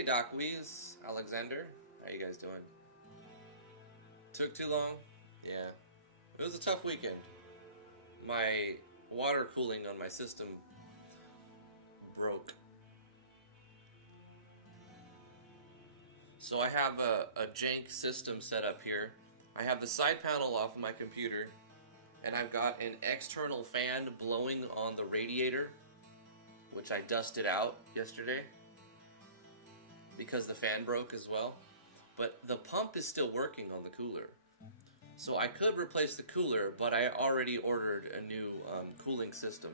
Hey Doc Weez, Alexander, how you guys doing? Took too long? Yeah. It was a tough weekend. My water cooling on my system broke. So I have a jank system set up here. I have the side panel off of my computer, and I've got an external fan blowing on the radiator, which I dusted out yesterday because the fan broke as well. But the pump is still working on the cooler. So I could replace the cooler, but I already ordered a new cooling system.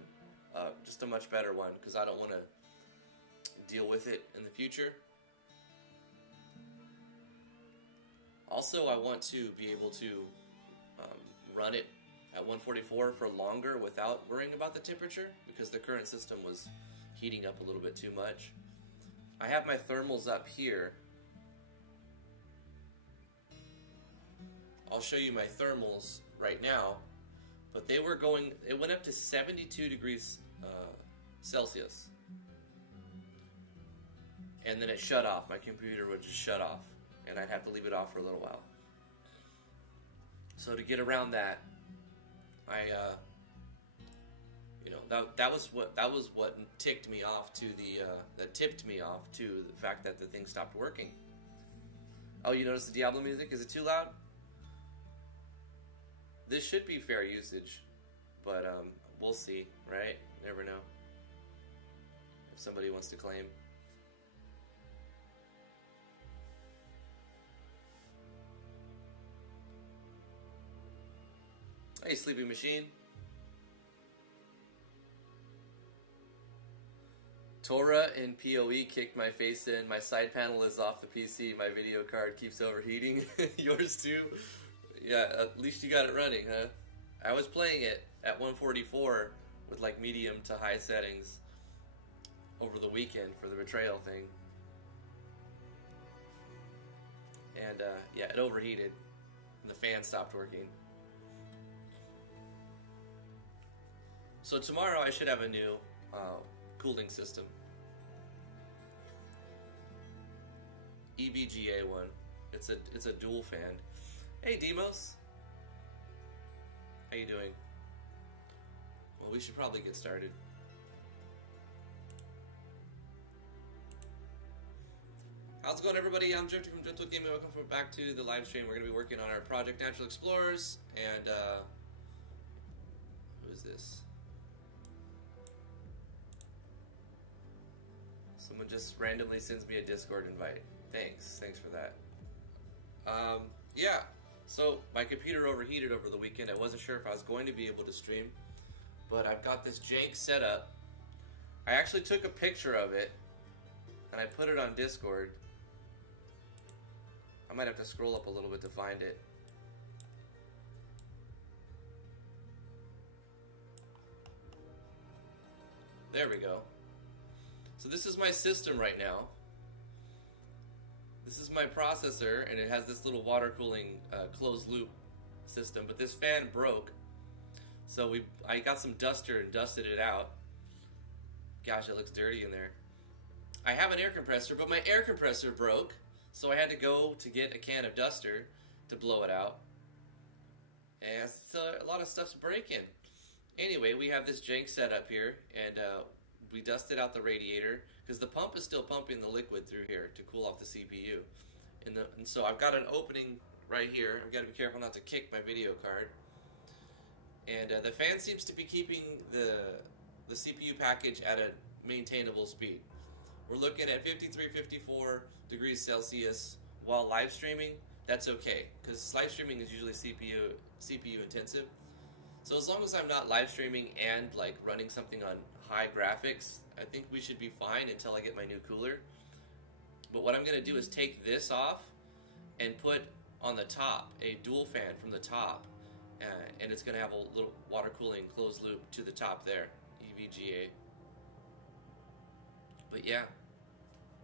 Just a much better one, because I don't want to deal with it in the future. Also, I want to be able to run it at 144 for longer without worrying about the temperature, because the current system was heating up a little bit too much. I have my thermals up here. I'll show you my thermals right now, but they were going, it went up to 72 degrees Celsius. And then it shut off. My computer would just shut off, and I'd have to leave it off for a little while. So to get around that, I that was what ticked me off to that tipped me off to the fact that the thing stopped working. Oh, you notice the Diablo music? Is it too loud? This should be fair usage, but we'll see, right? Never know. If somebody wants to claim. Hey, Sleeping Machine. Torah and PoE kicked my face in. My side panel is off the PC. My video card keeps overheating. Yours too? Yeah, at least you got it running, huh? I was playing it at 144 with like medium to high settings over the weekend for the betrayal thing. And yeah, it overheated and the fan stopped working. So tomorrow I should have a new cooling system. EVGA one. It's a dual fan. Hey Demos, how you doing? Well, we should probably get started. How's it going, everybody? I'm Drifting from GentleGaming. Welcome back to the live stream. We're going to be working on our Project Natural Explorers, and who is this? Someone just randomly sends me a Discord invite. Thanks for that. Yeah. So, my computer overheated over the weekend. I wasn't sure if I was going to be able to stream, but I've got this jank set up. I actually took a picture of it, and I put it on Discord. I might have to scroll up a little bit to find it. There we go. So this is my system right now. This is my processor, and it has this little water cooling closed loop system, but this fan broke. So I got some duster and dusted it out. Gosh, it looks dirty in there. I have an air compressor, but my air compressor broke, so I had to go to get a can of duster to blow it out. And so a lot of stuff's breaking. Anyway, we have this jank set up here, and we dusted out the radiator because the pump is still pumping the liquid through here to cool off the CPU. And so I've got an opening right here. I've got to be careful not to kick my video card. And the fan seems to be keeping the CPU package at a maintainable speed. We're looking at 53, 54 degrees Celsius while live streaming. That's okay, because live streaming is usually CPU intensive. So as long as I'm not live streaming and like running something on high graphics, I think we should be fine until I get my new cooler. But what I'm going to do is take this off and put on the top a dual fan from the top, and it's going to have a little water cooling closed loop to the top there, EVGA. But yeah,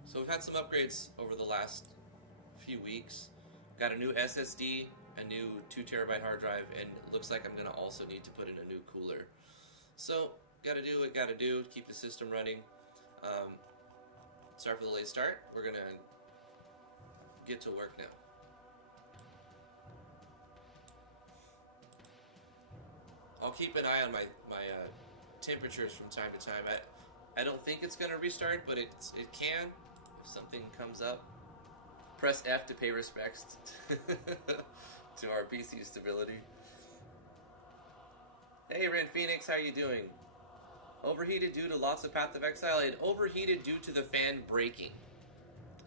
so we've had some upgrades over the last few weeks. Got a new SSD, a new 2 terabyte hard drive, and it looks like I'm going to also need to put in a new cooler. So, got to do what got to do to keep the system running. Sorry for the late start. We're gonna get to work now. I'll keep an eye on my temperatures from time to time. I don't think it's gonna restart, but it can if something comes up. Press F to pay respects to our PC stability. Hey, Ren Phoenix, how you doing? Overheated due to lots of Path of Exile. It overheated due to the fan breaking.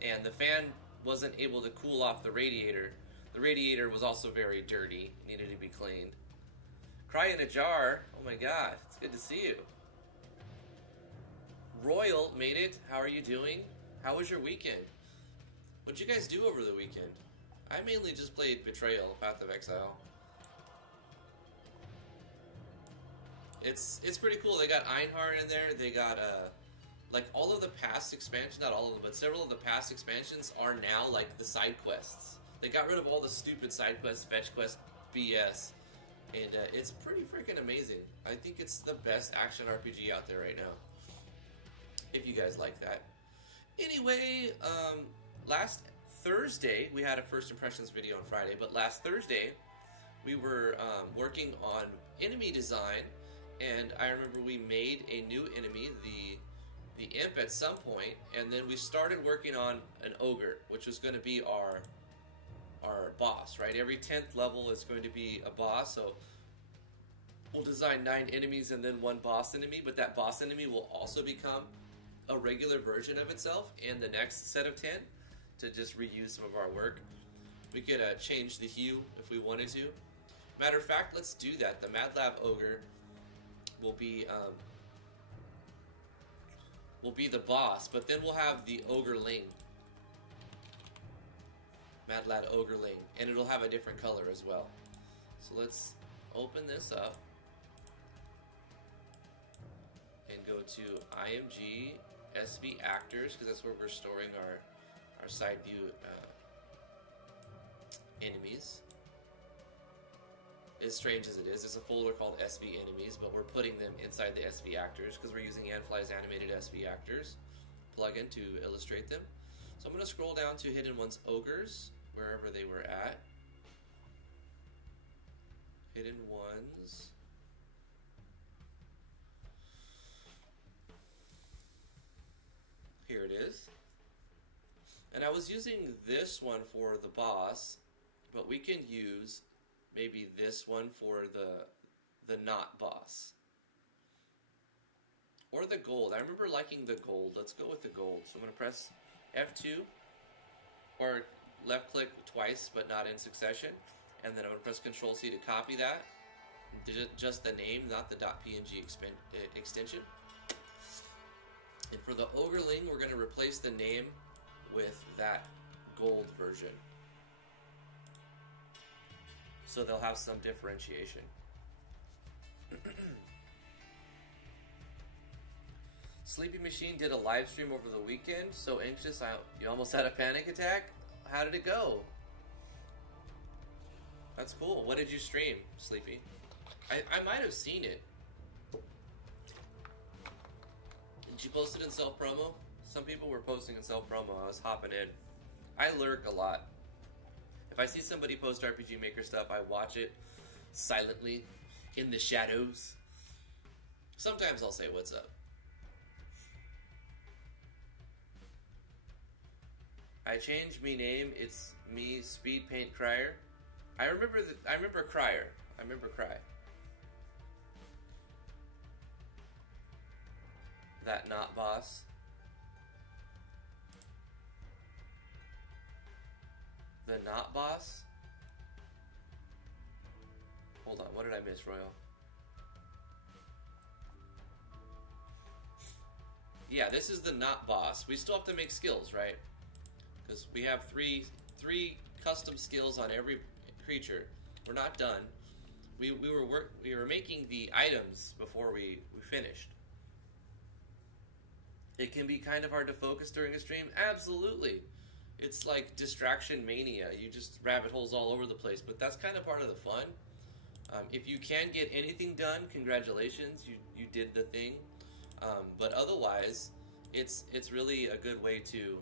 And the fan wasn't able to cool off the radiator. The radiator was also very dirty. Needed to be cleaned. Cry in a jar. Oh my god, it's good to see you. Royal made it. How are you doing? How was your weekend? What'd you guys do over the weekend? I mainly just played Betrayal, Path of Exile. It's pretty cool. They got Einhard in there. They got like all of the past expansions, not all of them, but several of the past expansions are now like the side quests. They got rid of all the stupid side quests, fetch quest BS, and it's pretty freaking amazing. I think it's the best action RPG out there right now. If you guys like that. Anyway, last Thursday, we had a first impressions video on Friday, but last Thursday, we were working on enemy design, and I remember we made a new enemy, the imp at some point, and then we started working on an ogre, which was going to be our boss, right? Every 10th level is going to be a boss, so we'll design 9 enemies and then 1 boss enemy, but that boss enemy will also become a regular version of itself in the next set of 10 to just reuse some of our work. We could change the hue if we wanted to. Matter of fact, let's do that. The Mad Lab Ogre will be the boss, but then we'll have the Ogreling. Mad Lad Ogreling, and it'll have a different color as well. So let's open this up and go to IMG SV Actors, because that's where we're storing our side view enemies. As strange as it is, it's a folder called SV Enemies, but we're putting them inside the SV Actors because we're using Anfly's animated SV Actors plugin to illustrate them. So I'm going to scroll down to Hidden Ones Ogres, wherever they were at. Hidden Ones. Here it is. And I was using this one for the boss, but we can use maybe this one for the not boss. Or the gold. I remember liking the gold. Let's go with the gold. So I'm going to press F2 or left click twice but not in succession. And then I'm going to press Control C to copy that. Just the name, not the .png extension. And for the Ogreling, we're going to replace the name with that gold version. So they'll have some differentiation. Sleepy Machine did a live stream over the weekend. So anxious, you almost had a panic attack? How did it go? That's cool. What did you stream, Sleepy? I might have seen it. Did you post it in self-promo? Some people were posting in self-promo. I was hopping in. I lurk a lot. If I see somebody post RPG Maker stuff, I watch it silently in the shadows. Sometimes I'll say what's up. I changed me name. It's me, Speed Paint Crier. I remember Crier. I remember Cry. That not boss. The not boss? Hold on, what did I miss, Royal? Yeah, this is the not boss. We still have to make skills, right? Because we have three custom skills on every creature. We're not done. We were making the items before we finished. It can be kind of hard to focus during a stream. Absolutely. It's like distraction mania. You just rabbit holes all over the place, but that's kind of part of the fun. If you can get anything done, congratulations, you did the thing. But otherwise, it's really a good way to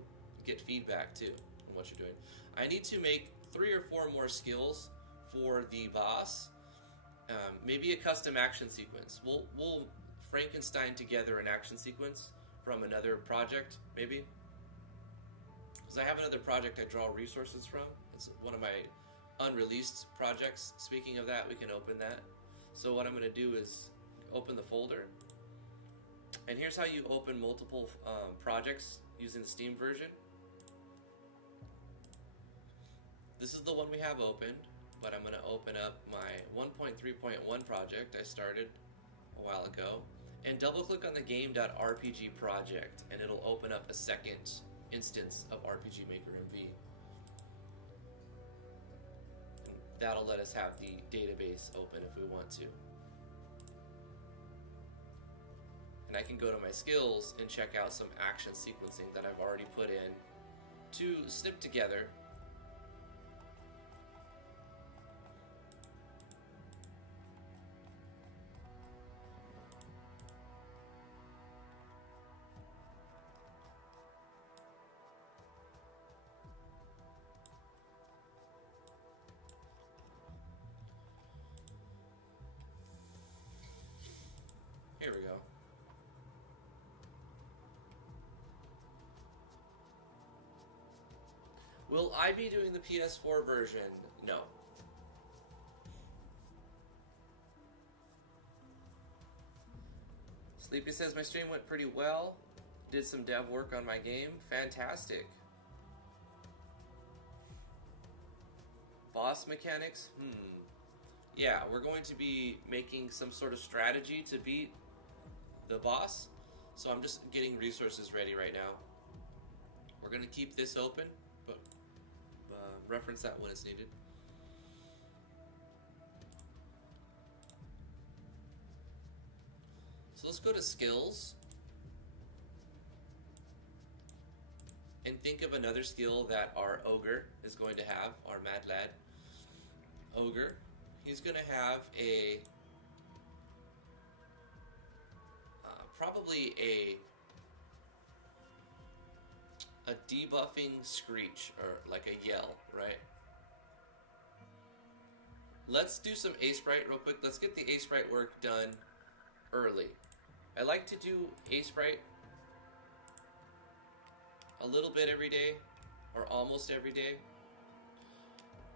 get feedback too on what you're doing. I need to make 3 or 4 more skills for the boss. Maybe a custom action sequence. We'll Frankenstein together an action sequence from another project, maybe. Because I have another project I draw resources from. It's one of my unreleased projects. Speaking of that, we can open that. So what I'm going to do is open the folder. And here's how you open multiple projects using the Steam version. This is the one we have opened, but I'm going to open up my 1.3.1 project I started a while ago, and double click on the game.rpg project, and it'll open up a second instance of RPGMMV. That'll let us have the database open if we want to. And I can go to my skills and check out some action sequencing that I've already put in to snip together. Here we go. Will I be doing the PS4 version? No. Sleepy says my stream went pretty well. Did some dev work on my game. Fantastic. Boss mechanics? Yeah, we're going to be making some sort of strategy to beat the boss. So I'm just getting resources ready right now. We're going to keep this open, but reference that when it's needed. So let's go to skills and think of another skill that our ogre is going to have, our mad lad ogre. He's going to have a probably a debuffing screech, or like a yell, right? Let's do some A-Sprite real quick. Let's get the A-Sprite work done early. I like to do A-Sprite a little bit every day, or almost every day,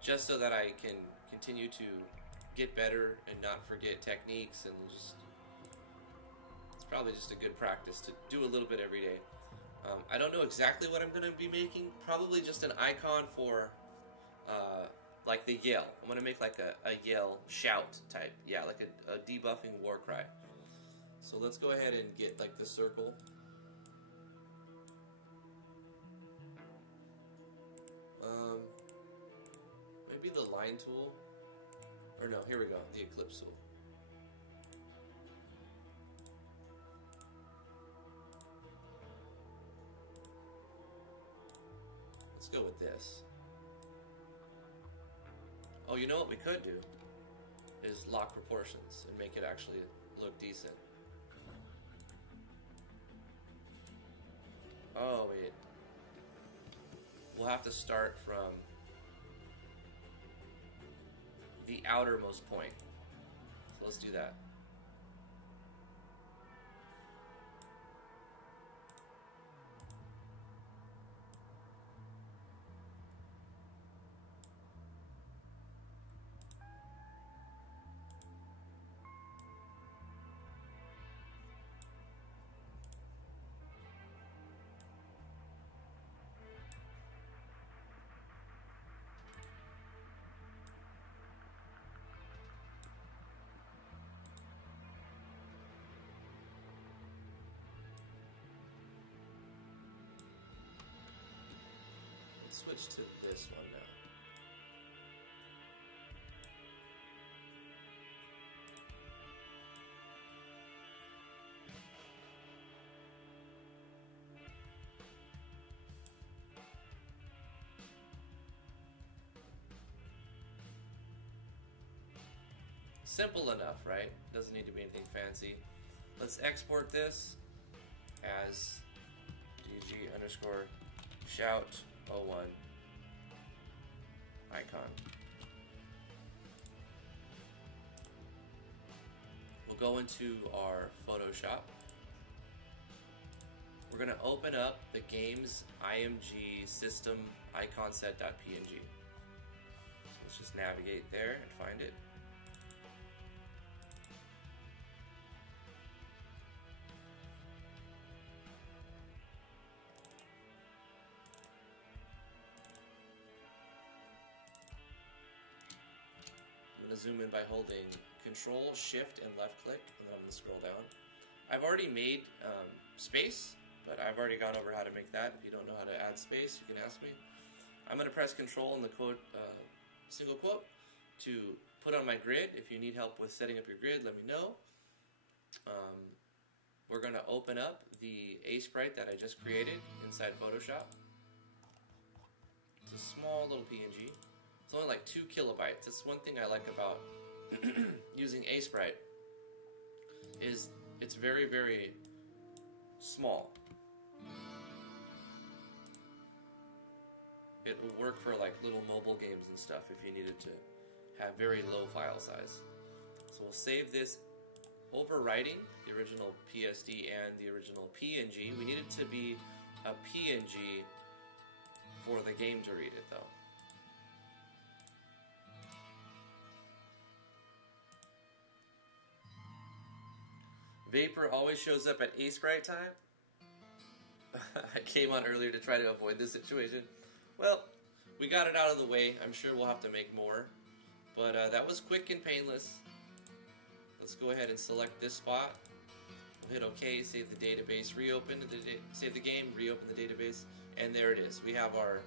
just so that I can continue to get better and not forget techniques, and just, it's probably just a good practice to do a little bit every day. I don't know exactly what I'm going to be making. Probably just an icon for like the yell. I'm going to make like a yell shout type. Yeah, like a debuffing war cry. So let's go ahead and get like the circle. Maybe the line tool. Or no, here we go, the eclipse tool. Let's go with this. Oh, you know what we could do is lock proportions and make it actually look decent. Oh, wait. We'll have to start from the outermost point. So let's do that. Switch to this one now. Simple enough, right? Doesn't need to be anything fancy. Let's export this as RPG underscore shout 01 icon. We'll go into our Photoshop. We're going to open up the game's IMG system icon set.png. So let's just navigate there and find it. I'm going to zoom in by holding Control, Shift, and left click, and then I'm going to scroll down. I've already made space, but I've already gone over how to make that. If you don't know how to add space, you can ask me. I'm going to press Control in the quote, single quote to put on my grid. If you need help with setting up your grid, let me know. We're going to open up the A sprite that I just created inside Photoshop. It's a small little PNG. It's only like 2 kilobytes. That's one thing I like about using A sprite is it's very, very small. It will work for like little mobile games and stuff if you needed to have very low file size. So we'll save this, overwriting the original PSD and the original PNG. We need it to be a PNG for the game to read it though. Vapor always shows up at A sprite time. I came on earlier to try to avoid this situation. Well, we got it out of the way. I'm sure we'll have to make more. But that was quick and painless. Let's go ahead and select this spot. We'll hit OK, save the database, reopen save the game, reopen the database, and there it is. We have our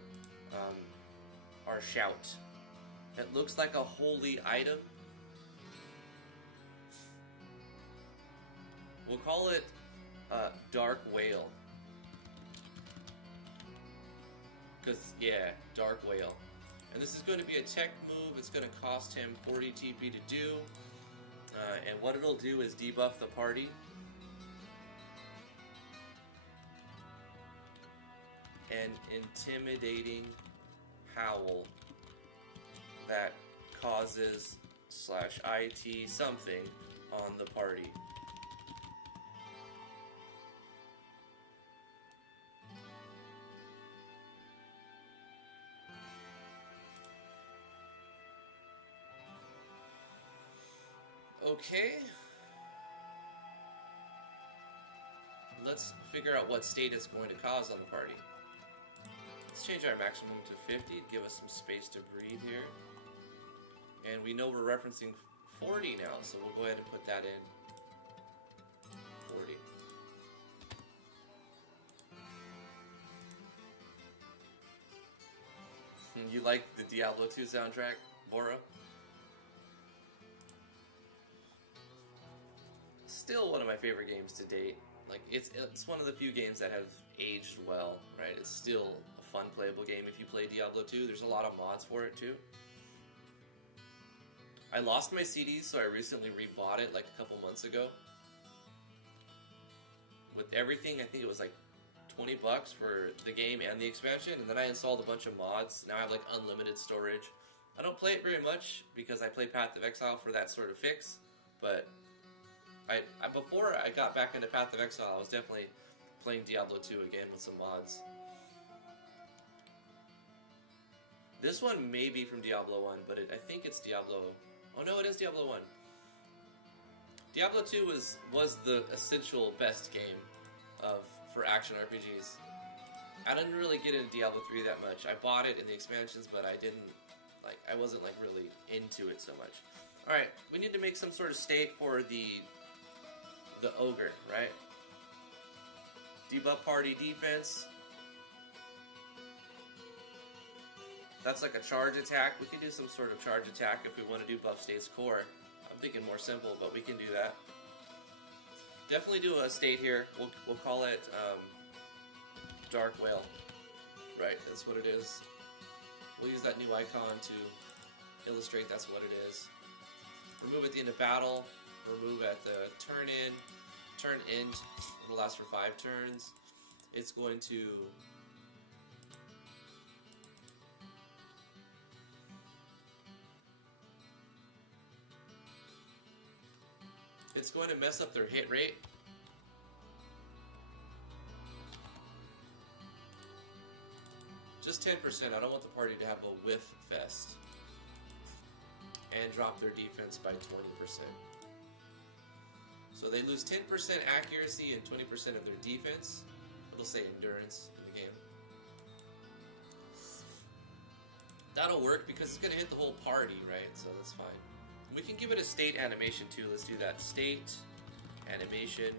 shout. It looks like a holy item. We'll call it Dark Whale. Because, yeah, Dark Whale. And this is going to be a tech move. It's going to cost him 40 TP to do. And what it'll do is debuff the party. An intimidating howl that causes /IT something on the party. Okay, let's figure out what state it's going to cause on the party. Let's change our maximum to 50 to give us some space to breathe here. And we know we're referencing 40 now, so we'll go ahead and put that in. 40. You like the Diablo 2 soundtrack, Bora? Still one of my favorite games to date. Like it's one of the few games that have aged well, right? It's still a fun playable game if you play Diablo 2. There's a lot of mods for it too. I lost my CDs, so I recently rebought it like a couple months ago. With everything, I think it was like 20 bucks for the game and the expansion, and then I installed a bunch of mods. Now I have like unlimited storage. I don't play it very much because I play Path of Exile for that sort of fix, but before I got back into Path of Exile, I was definitely playing Diablo 2 again with some mods. This one may be from Diablo 1, but I think it's Diablo... Oh no, it is Diablo 1. Diablo 2 was the essential best game for action RPGs. I didn't really get into Diablo 3 that much. I bought it in the expansions, but I wasn't really into it so much. Alright, we need to make some sort of state for the ogre, right? Debuff party defense. That's like a charge attack. We can do some sort of charge attack if we want to do buff state's core. I'm thinking more simple, but we can do that. Definitely do a state here. We'll call it Dark Whale. Right, that's what it is. We'll use that new icon to illustrate that's what it is. Remove at the end of battle. Remove at the turn end. It'll last for 5 turns. it's going to mess up their hit rate. Just 10%. I don't want the party to have a whiff fest and drop their defense by 20%. So they lose 10% accuracy and 20% of their defense. It'll say endurance in the game. That'll work because it's going to hit the whole party, right? So that's fine. We can give it a state animation too. Let's do that. State, animation.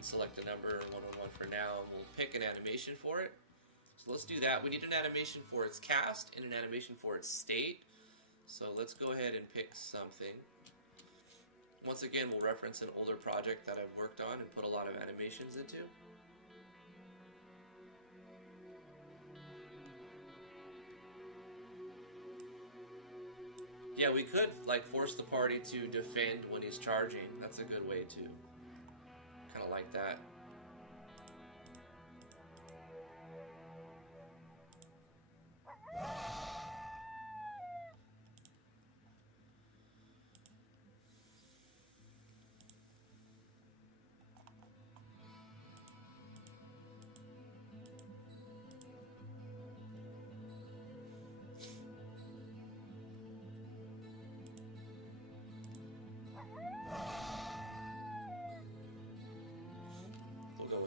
Select the number 111 for now, and we'll pick an animation for it. So let's do that. We need an animation for its cast and an animation for its state. So let's go ahead and pick something. Once again, we'll reference an older project that I've worked on and put a lot of animations into. Yeah, we could like force the party to defend when he's charging. That's a good way to kind of like that.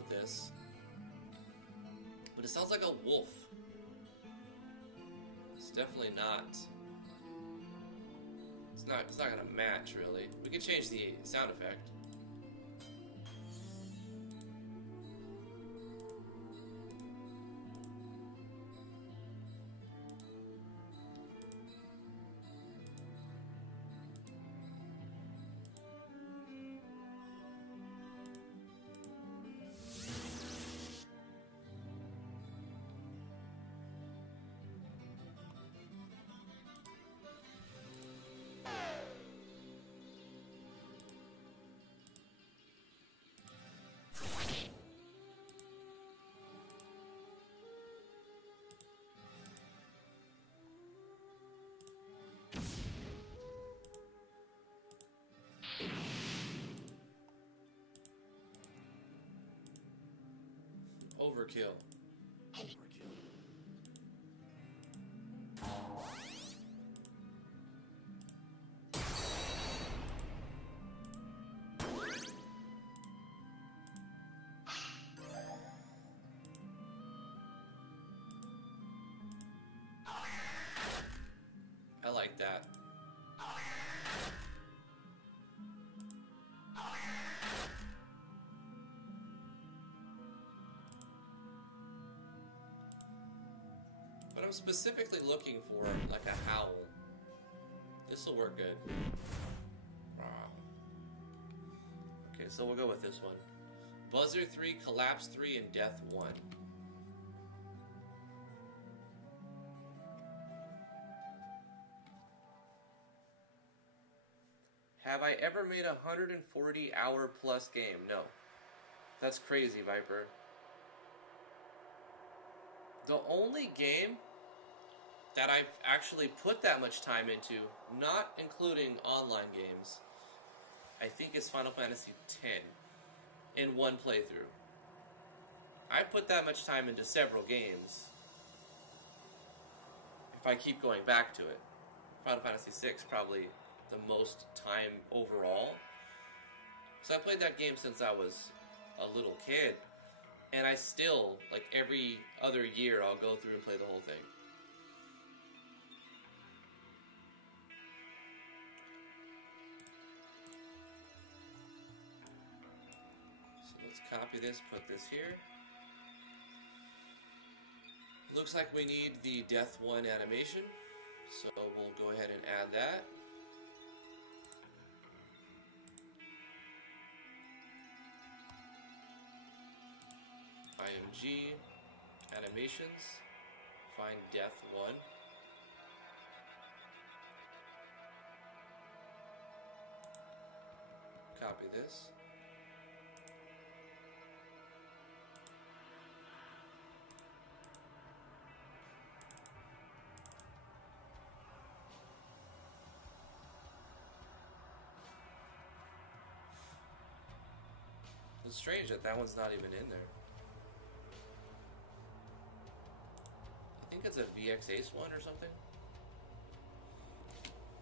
This, but it sounds like a wolf. It's definitely not. It's not gonna match really. We can change the sound effect. Overkill. Overkill. I like that. But I'm specifically looking for like a howl. This will work good. Okay, so we'll go with this one. Buzzer 3, Collapse 3, and Death 1. Have I ever made a 140-hour plus game? No. That's crazy, Viper. The only game that I've actually put that much time into, not including online games, I think is Final Fantasy X in one playthrough. I put that much time into several games if I keep going back to it. Final Fantasy VI probably the most time overall. So I played that game since I was a little kid, and I still, like every other year, I'll go through and play the whole thing. So let's copy this, put this here. Looks like we need the Death 1 animation, so we'll go ahead and add that. IMG, animations, find Death 1. Copy this. It's strange that that one's not even in there. I think it's a VX Ace one or something.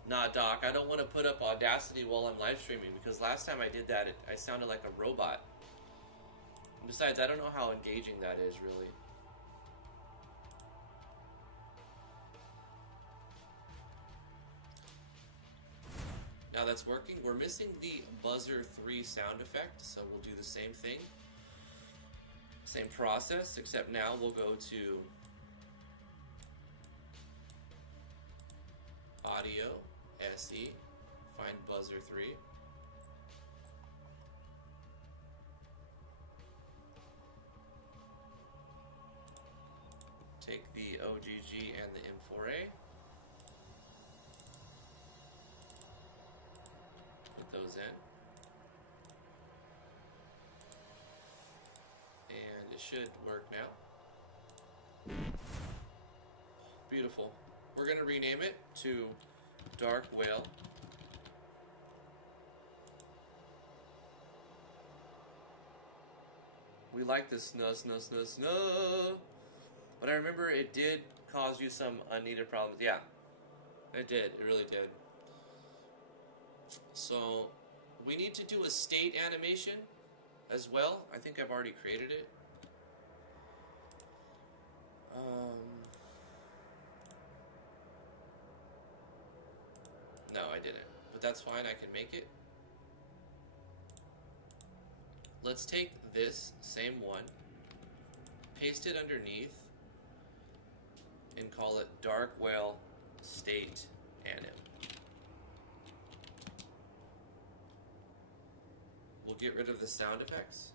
Nah, Doc, I don't want to put up Audacity while I'm live streaming because last time I did that, I sounded like a robot. And besides, I don't know how engaging that is, really. Now that's working. We're missing the buzzer 3 sound effect, so we'll do the same thing. Same process, except now we'll go to Audio, SE, find buzzer 3. Take the OGG and the M4A. Put those in. And it should work now. Beautiful. We're going to rename it to Dark Whale. We like the snuzz. But I remember it did cause you some unneeded problems. Yeah, it did. It really did. So we need to do a state animation as well. I think I've already created it. No, I didn't. But that's fine. I can make it. Let's take this same one, paste it underneath, and call it Dark Whale State Anim. We'll get rid of the sound effects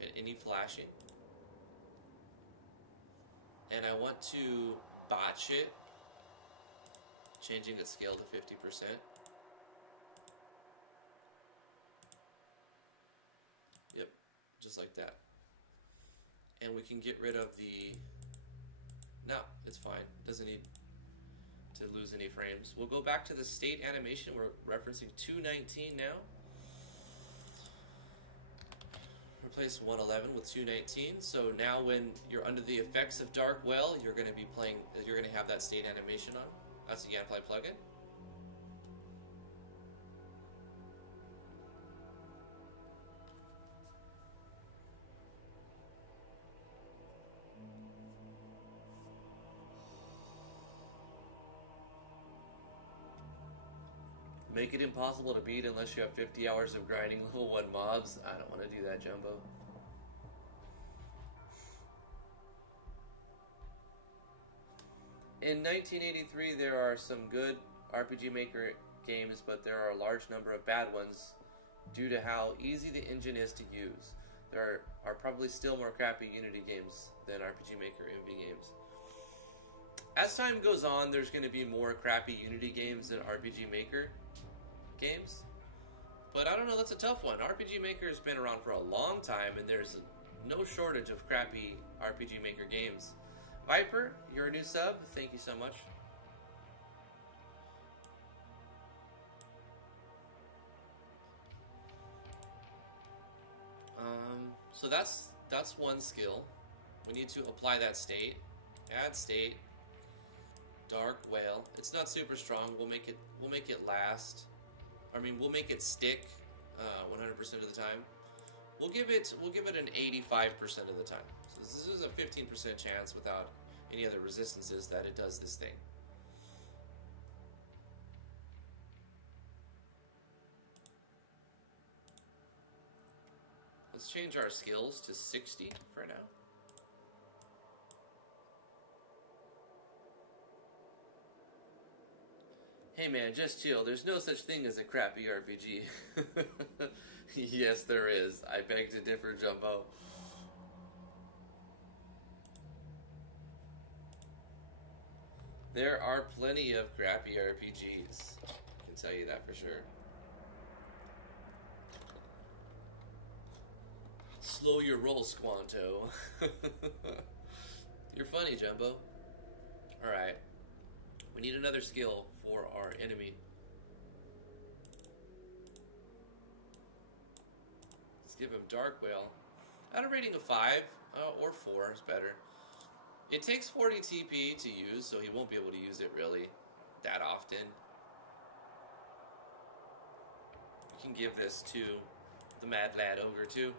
and any flashing. And I want to botch it, changing its scale to 50%. Yep, just like that. And we can get rid of the... No, it's fine. Doesn't need to lose any frames. We'll go back to the state animation. We're referencing 219 now. Replace 111 with 219. So now when you're under the effects of Dark Whale, you're going to be playing, you're going to have that state animation on. That's a Yanfly plugin. Make it impossible to beat unless you have 50 hours of grinding level 1 mobs. I don't want to do that, Jumbo. In 1983, there are some good RPG Maker games, but there are a large number of bad ones due to how easy the engine is to use. There are probably still more crappy Unity games than RPG Maker MV games. As time goes on, there's going to be more crappy Unity games than RPG Maker games. But I don't know, that's a tough one. RPG Maker has been around for a long time, and there's no shortage of crappy RPG Maker games. Viper, you're a new sub. Thank you so much. So that's one skill. We need to apply that state. Add state. Dark Whale. It's not super strong. We'll make it last. I mean, we'll make it stick 100% of the time. We'll give it an 85% of the time. So this is a 15% chance without any other resistances that it does this thing. Let's change our skills to 60 for now. Hey man, just chill. There's no such thing as a crappy RPG. Yes, there is. I beg to differ, Jumbo. There are plenty of crappy RPGs. I can tell you that for sure. Slow your roll, Squanto. You're funny, Jumbo. Alright. We need another skill for our enemy. give him Dark Whale. At a rating of 5, or 4 is better. It takes 40 TP to use, so he won't be able to use it really that often. You can give this to the Mad Lad Ogre too.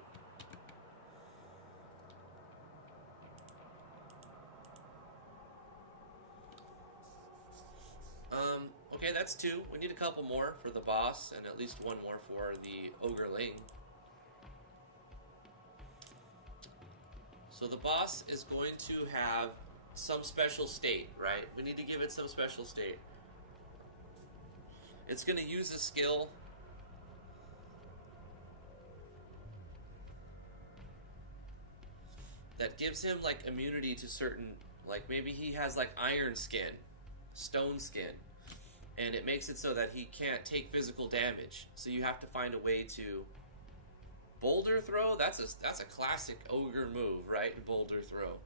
Okay, that's 2. We need a couple more for the boss, and at least 1 more for the Ogreling. So the boss is going to have some special state, right? We need to give it some special state. It's going to use a skill that gives him, like, immunity to certain, like, maybe he has, like, iron skin, stone skin, and it makes it so that he can't take physical damage. So you have to find a way to boulder throw. That's a classic ogre move, right? Boulder throw.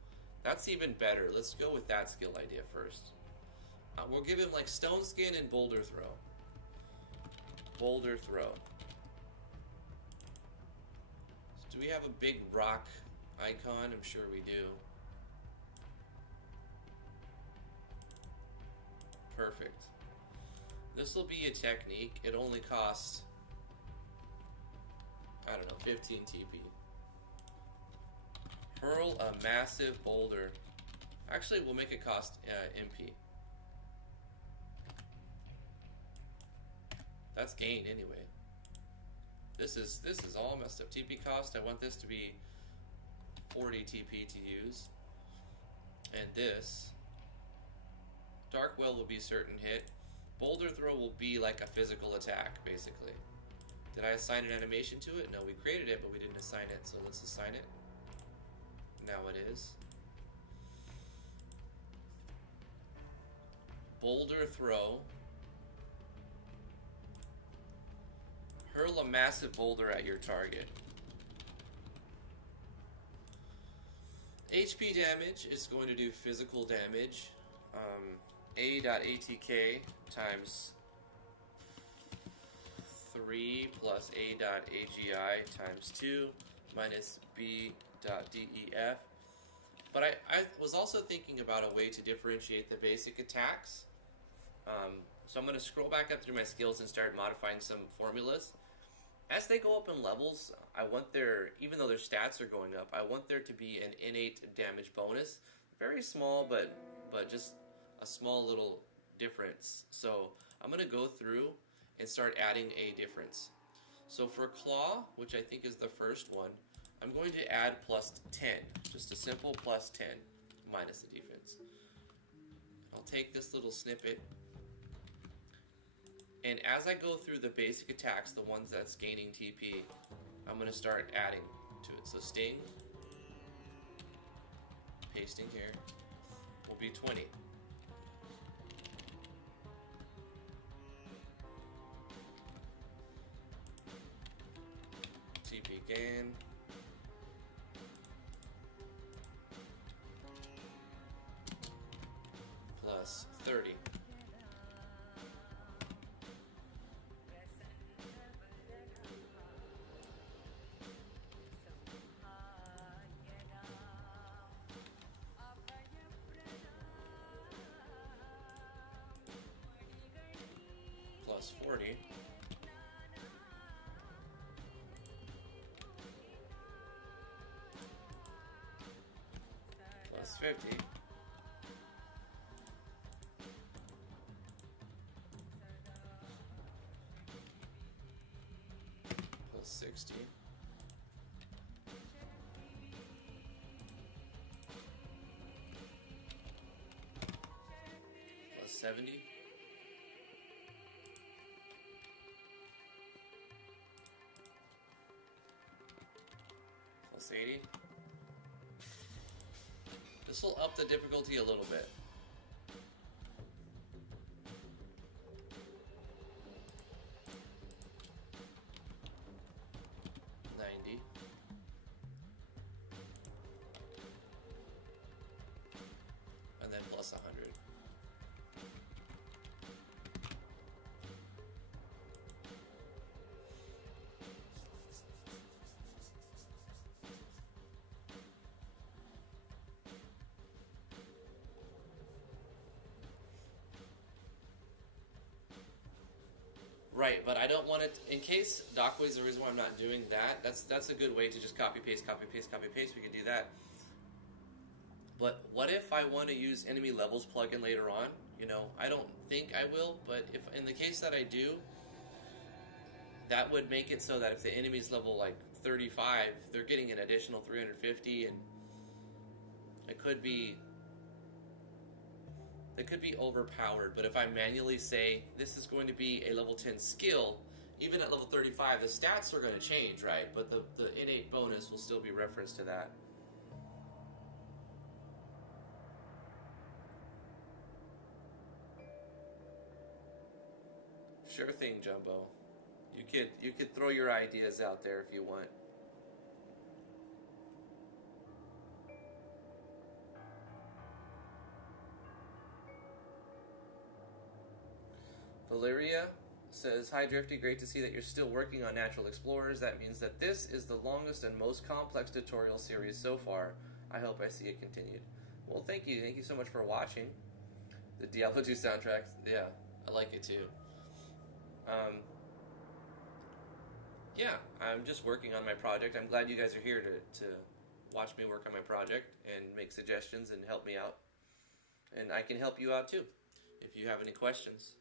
That's even better. Let's go with that skill idea first. We'll give him like stone skin and boulder throw. Boulder throw. So do we have a big rock icon? I'm sure we do. Perfect. This will be a technique. It only costs, I don't know, 15 TP. Hurl a massive boulder. Actually, we'll make it cost MP. That's gain anyway. This is all messed up. TP cost. I want this to be 40 TP to use. And this Dark Well will be certain hit. Boulder Throw will be like a physical attack, basically. Did I assign an animation to it? No, we created it, but we didn't assign it, so let's assign it. Now it is. Boulder Throw. Hurl a massive boulder at your target. HP damage is going to do physical damage. A.ATK times 3 plus A.AGI times 2 minus B.DEF. But I was also thinking about a way to differentiate the basic attacks. So I'm going to scroll back up through my skills and start modifying some formulas. As they go up in levels, I want their, even though their stats are going up, I want there to be an innate damage bonus. Very small, but just a small little difference. So I'm going to go through and start adding a difference. So for Claw, which I think is the first one, I'm going to add plus 10. Just a simple plus 10 minus the defense. I'll take this little snippet, and as I go through the basic attacks, the ones that's gaining TP, I'm going to start adding to it. So Sting, pasting here, will be 20. TP gain. Plus 30. Plus 40. Plus 50. Plus 60. Plus 70. Plus 80. This will up the difficulty a little bit. And then plus 100. Right, but I don't want it, in case Dockway is the reason why I'm not doing that, that's a good way to just copy, paste, copy, paste, copy, paste, we can do that. But what if I want to use enemy levels plugin later on? You know, I don't think I will, but if in the case that I do, that would make it so that if the enemy's level like 35, they're getting an additional 350, and it could be overpowered. But if I manually say this is going to be a level 10 skill, even at level 35, the stats are going to change, right? But the innate bonus will still be referenced to that. Sure thing, Jumbo. You could throw your ideas out there if you want. Valeria says, "Hi Drifty, great to see that you're still working on Natural Explorers. That means that this is the longest and most complex tutorial series so far. I hope I see it continued." Well, thank you. Thank you so much for watching. The Diablo 2 soundtrack, yeah, I like it too. Yeah, I'm just working on my project. I'm glad you guys are here to watch me work on my project and make suggestions and help me out. And I can help you out too, if you have any questions.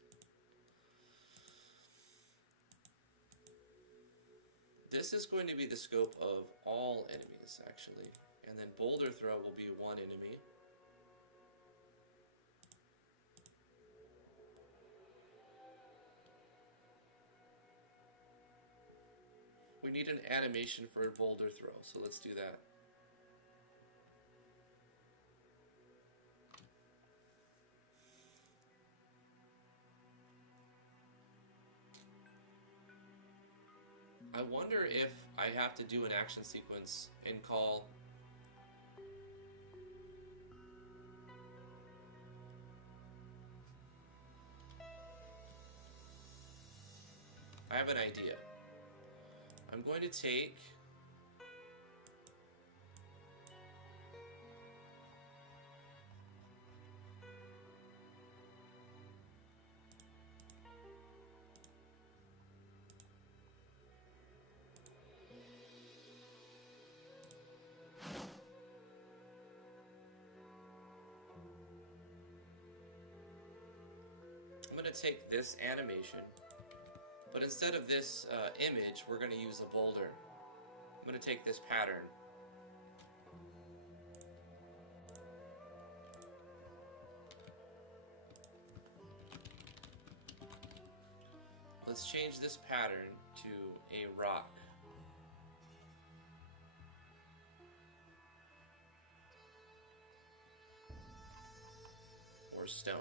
This is going to be the scope of all enemies, actually. And then Boulder Throw will be one enemy. We need an animation for a Boulder Throw, so let's do that. I wonder if I have to do an action sequence and call I have an idea. I'm going to take take this animation, but instead of this image, we're going to use a boulder. I'm going to take this pattern. Let's change this pattern to a rock. Or stone.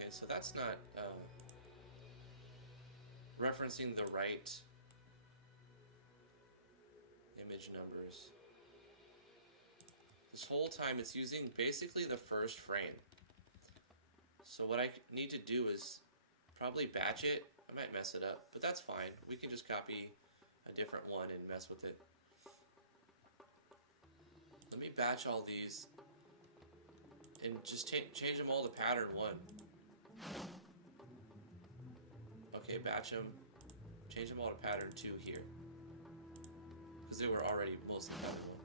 Okay, so that's not referencing the right image numbers. This whole time it's using basically the first frame. So what I need to do is probably batch it. I might mess it up, but that's fine. We can just copy a different one and mess with it. Let me batch all these and just change them all to pattern 1. Okay, batch them, change them all to pattern 2 here, because they were already mostly pattern 1.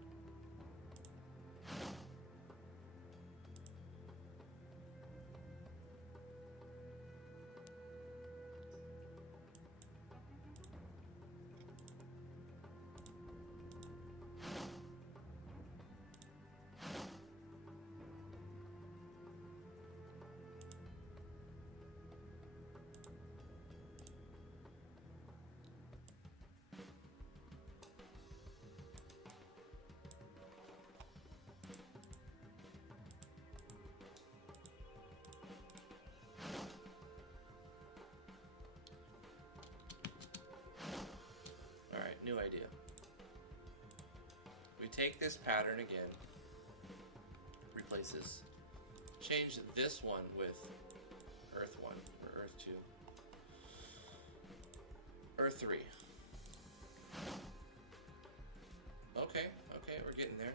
idea. We take this pattern again, replaces, change this one with Earth 1 or Earth 2, Earth 3. Okay, we're getting there.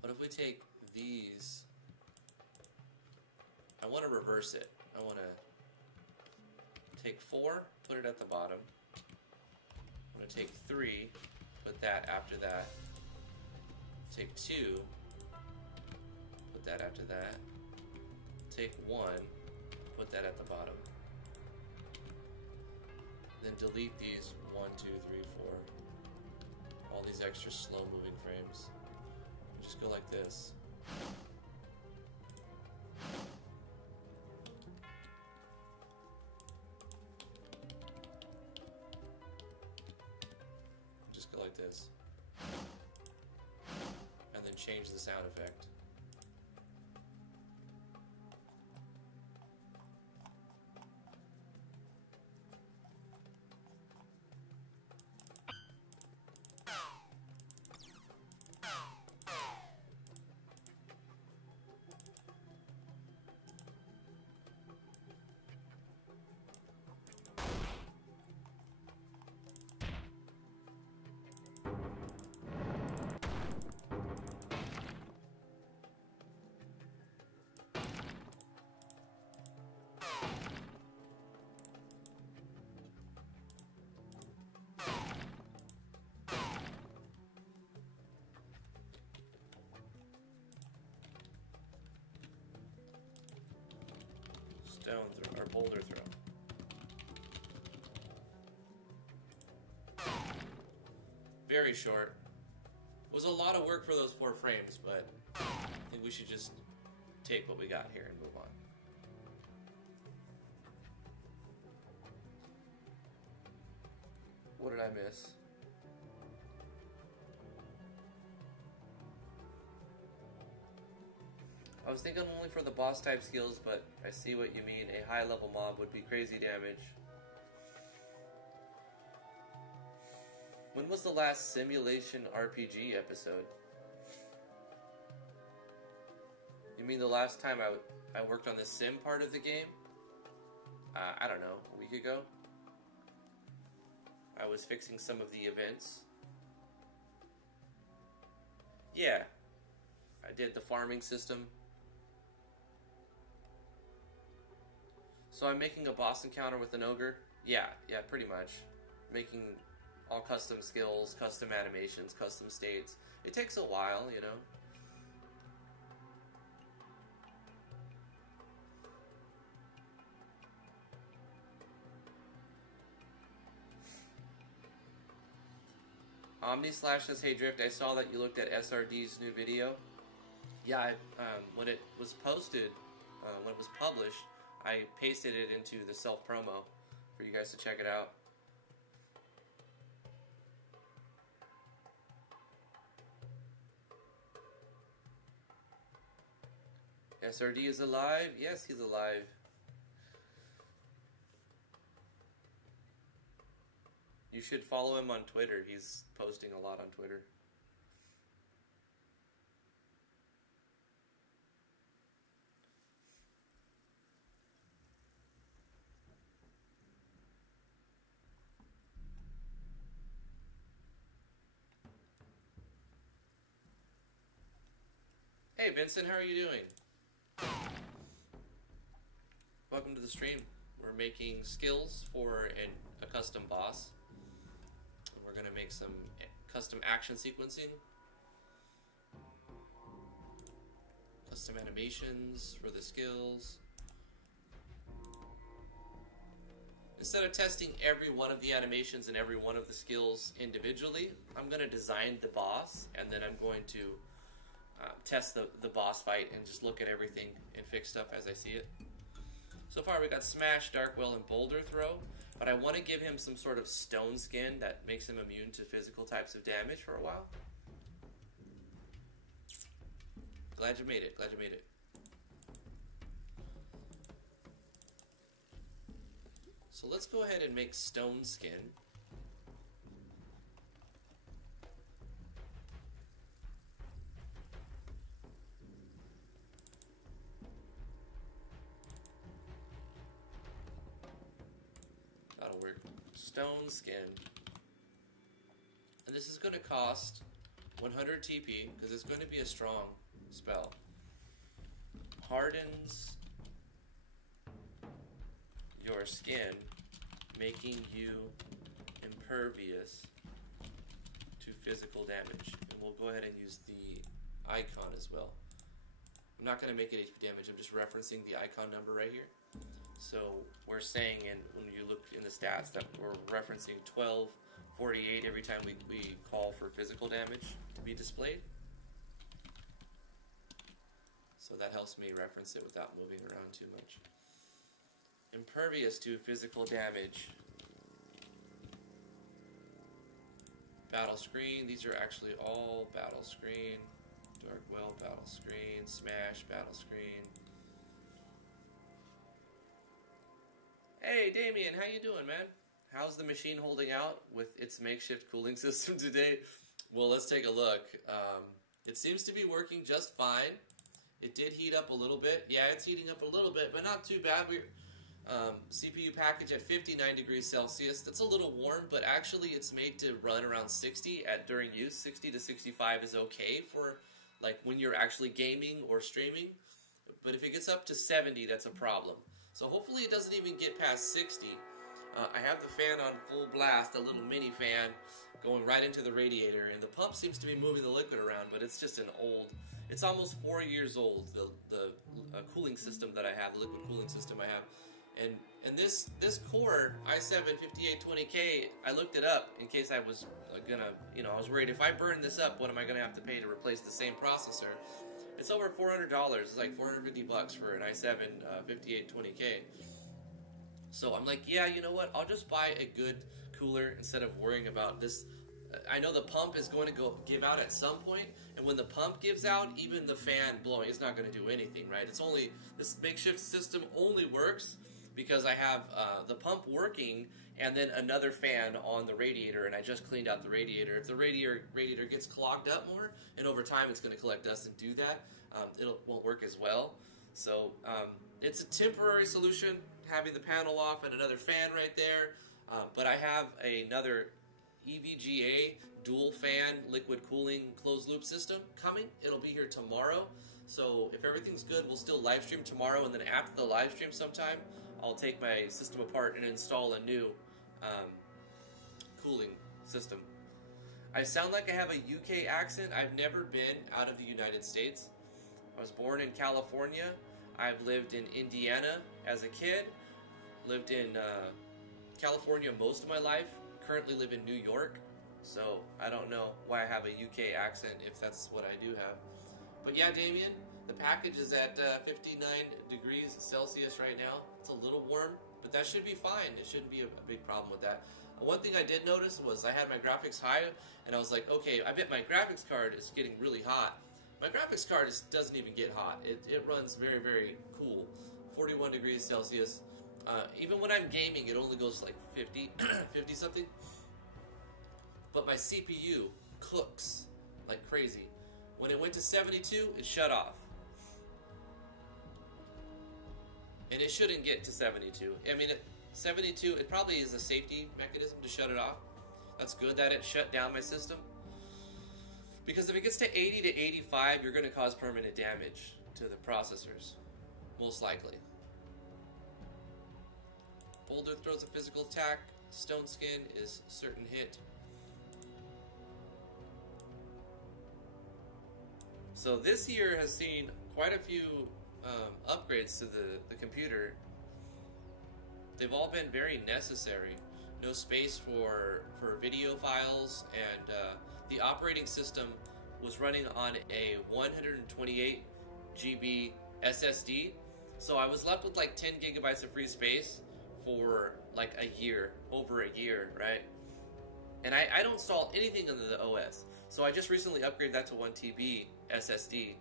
But if we take these, I want to reverse it. I want to take 4, put it at the bottom. I'm going to take 3, put that after that. Take 2, put that after that. Take 1, put that at the bottom. Then delete these 1, 2, 3, 4. All these extra slow moving frames. Just go like this. Just go like this. And then change the sound effect. Stone throw, or boulder throw. Very short. It was a lot of work for those 4 frames, but I think we should just take what we got here and move on. What did I miss? I was thinking only for the boss type skills, but I see what you mean. A high level mob would be crazy damage. When was the last simulation RPG episode? You mean the last time I worked on the sim part of the game? I don't know, a week ago? I was fixing some of the events. Yeah, I did the farming system. So I'm making a boss encounter with an ogre? Yeah, pretty much. Making all custom skills, custom animations, custom states. It takes a while, you know. Omni Slash says, hey Drift, I saw that you looked at SRD's new video. Yeah, when it was posted, when it was published, I pasted it into the self-promo for you guys to check it out. SRD is alive. Yes, he's alive. You should follow him on Twitter. He's posting a lot on Twitter. Hey Vincent, how are you doing? Welcome to the stream. We're making skills for a custom boss. And we're going to make some custom action sequencing. Custom animations for the skills. Instead of testing every one of the animations and every one of the skills individually, I'm going to design the boss and then I'm going to test the boss fight and just look at everything and fix stuff as I see it. So far we got Smash, Darkwell, and Boulder Throw, but I want to give him some sort of stone skin that makes him immune to physical types of damage for a while. Glad you made it, glad you made it. So let's go ahead and make stone skin. That'll work. Stone skin. And this is going to cost 100 TP because it's going to be a strong spell. Hardens your skin, making you impervious to physical damage. And we'll go ahead and use the icon as well. I'm not going to make it HP damage, I'm just referencing the icon number right here. So we're saying, and when you look in the stats, that we're referencing 1248 every time we call for physical damage to be displayed. So that helps me reference it without moving around too much. Impervious to physical damage. Battle screen, these are actually all battle screen. Darkwell, battle screen. Smash, battle screen. Hey Damian, how you doing, man? How's the machine holding out with its makeshift cooling system today? Well, let's take a look. It seems to be working just fine. It did heat up a little bit. Yeah, it's heating up a little bit, but not too bad. We're CPU package at 59 degrees Celsius. That's a little warm, but actually it's made to run around 60 during use. 60 to 65 is okay for like when you're actually gaming or streaming. But if it gets up to 70, that's a problem. So hopefully it doesn't even get past 60. I have the fan on full blast, a little mini fan going right into the radiator, and the pump seems to be moving the liquid around, but it's just an old, it's almost 4 years old, the cooling system that I have, the liquid cooling system I have. And this core i7-5820K, I looked it up in case I was gonna, I was worried if I burn this up, what am I gonna have to pay to replace the same processor? It's over $400. It's like $450 for an i7-5820K. So I'm like, yeah, you know what? I'll just buy a good cooler instead of worrying about this. I know the pump is going to give out at some point, and when the pump gives out, even the fan blowing is not going to do anything, right? It's only, this makeshift system only works because I have the pump working and then another fan on the radiator, and I just cleaned out the radiator. If the radiator gets clogged up more, and over time it's going to collect dust and do that, it won't work as well. So it's a temporary solution, having the panel off and another fan right there, but I have another EVGA dual fan liquid cooling closed loop system coming. It'll be here tomorrow. So if everything's good, we'll still live stream tomorrow, and then after the live stream sometime, I'll take my system apart and install a new cooling system. I sound like I have a UK accent. I've never been out of the United States. I was born in California. I've lived in Indiana as a kid. Lived in California most of my life. Currently live in New York. So I don't know why I have a UK accent if that's what I do have. But yeah, Damian, the package is at 59 degrees Celsius right now. It's a little warm, but that should be fine. It shouldn't be a big problem with that. One thing I did notice was I had my graphics high, and I was like, okay, I bet my graphics card is getting really hot. My graphics card doesn't even get hot. It runs very, very cool. 41 degrees Celsius. Even when I'm gaming, it only goes like 50, 50 something. But my CPU cooks like crazy. When it went to 72, it shut off. And it shouldn't get to 72. I mean, 72, it probably is a safety mechanism to shut it off. That's good that it shut down my system. Because if it gets to 80 to 85, you're going to cause permanent damage to the processors. Most likely. Boulder throws a physical attack. Stone Skin is certain hit. So this year has seen quite a few upgrades to the computer. They've all been very necessary. No space for video files, and the operating system was running on a 128 GB SSD. So I was left with like 10 gigabytes of free space for like a year, over a year, right? And I don't install anything under the OS. So I just recently upgraded that to 1 TB SSD.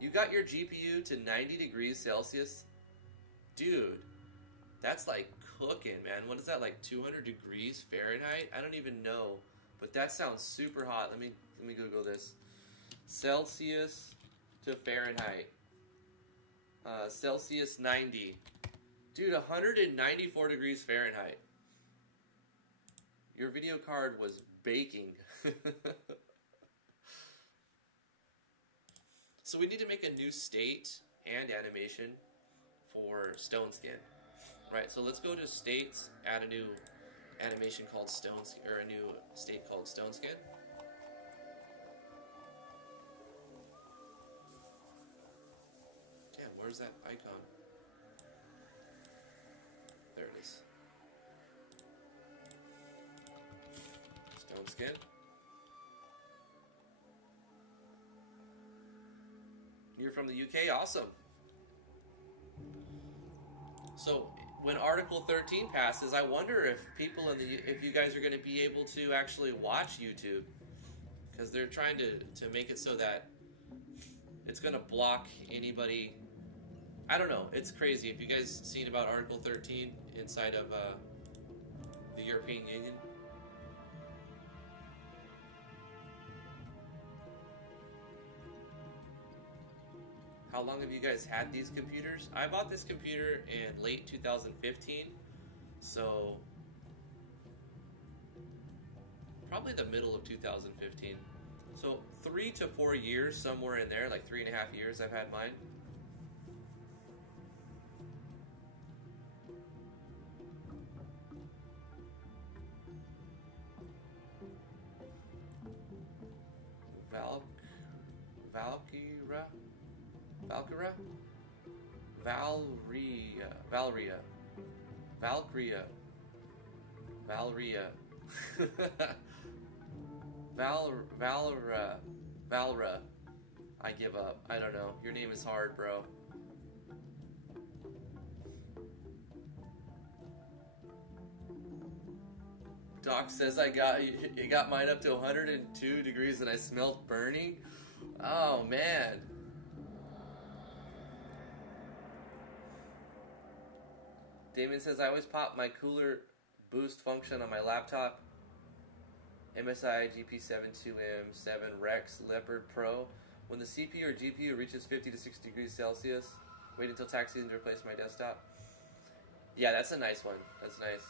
You got your GPU to 90 degrees Celsius? Dude, that's like cooking, man. What is that, like 200 degrees Fahrenheit? I don't even know, but that sounds super hot. Let me Google this. Celsius to Fahrenheit. Celsius 90. Dude, 194 degrees Fahrenheit. Your video card was baking. So we need to make a new state and animation for Stone Skin. Right, so let's go to states, add a new animation called Stone Skin, or a new state called Stone Skin. Damn, where's that icon? There it is. Stone Skin. You're from the UK? Awesome. So when Article 13 passes, I wonder if people if you guys are going to be able to actually watch YouTube, because they're trying to make it so that it's going to block anybody. I don't know. It's crazy. Have you guys seen about Article 13 inside of the European Union? How long have you guys had these computers? I bought this computer in late 2015, so probably the middle of 2015. So 3 to 4 years, somewhere in there, like 3.5 years I've had mine. Valra. I give up. I don't know. Your name is hard, bro. Doc says it got mine up to 102 degrees and I smelled burning. Oh man. Damian says I always pop my cooler boost function on my laptop. MSI GP72M7 Rex Leopard Pro. When the CPU or GPU reaches 50 to 60 degrees Celsius, wait until tax season to replace my desktop. Yeah, that's a nice one. That's nice.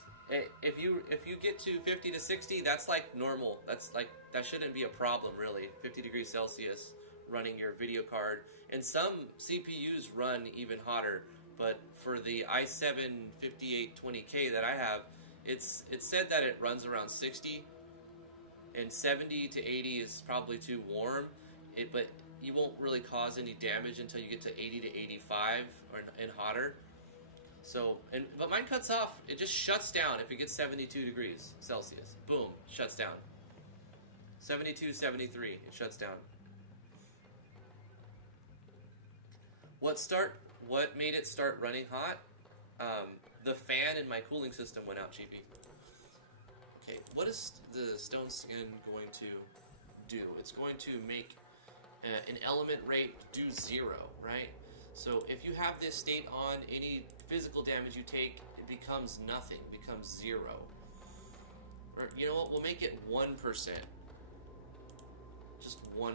If you get to 50 to 60, that's like normal. That shouldn't be a problem really. 50 degrees Celsius running your video card, and some CPUs run even hotter. But for the i7-5820K that I have, it's said that it runs around 60, and 70 to 80 is probably too warm. But you won't really cause any damage until you get to 80 to 85 and hotter. So, but mine cuts off. It just shuts down if it gets 72 degrees Celsius. Boom, shuts down. 72, 73, it shuts down. What made it start running hot? The fan in my cooling system went out, Chiefy. Okay, what is the Stone Skin going to do? It's going to make an element rate, do 0, right? So if you have this state on, any physical damage you take, it becomes nothing, becomes 0. Or, you know what, we'll make it 1%. Just 1%.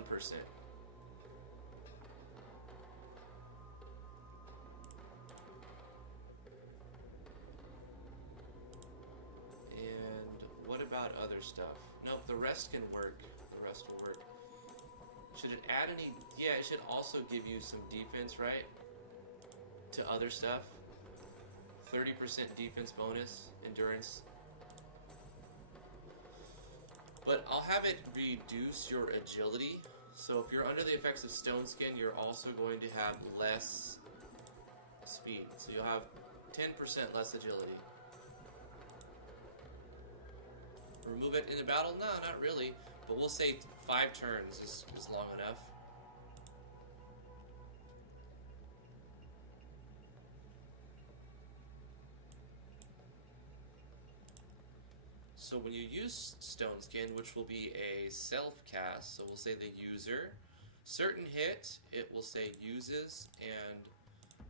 And what about other stuff? Nope, the rest can work. The rest will work. Should it add any? Yeah, it should also give you some defense, right? To other stuff. 30% defense bonus, endurance. But I'll have it reduce your agility. So if you're under the effects of Stone Skin, you're also going to have less speed. So you'll have 10% less agility. Remove it in a battle? No, not really. But we'll say 5 turns is long enough. So when you use Stone Skin, which will be a self-cast, so we'll say the user, certain hit, it will say uses, and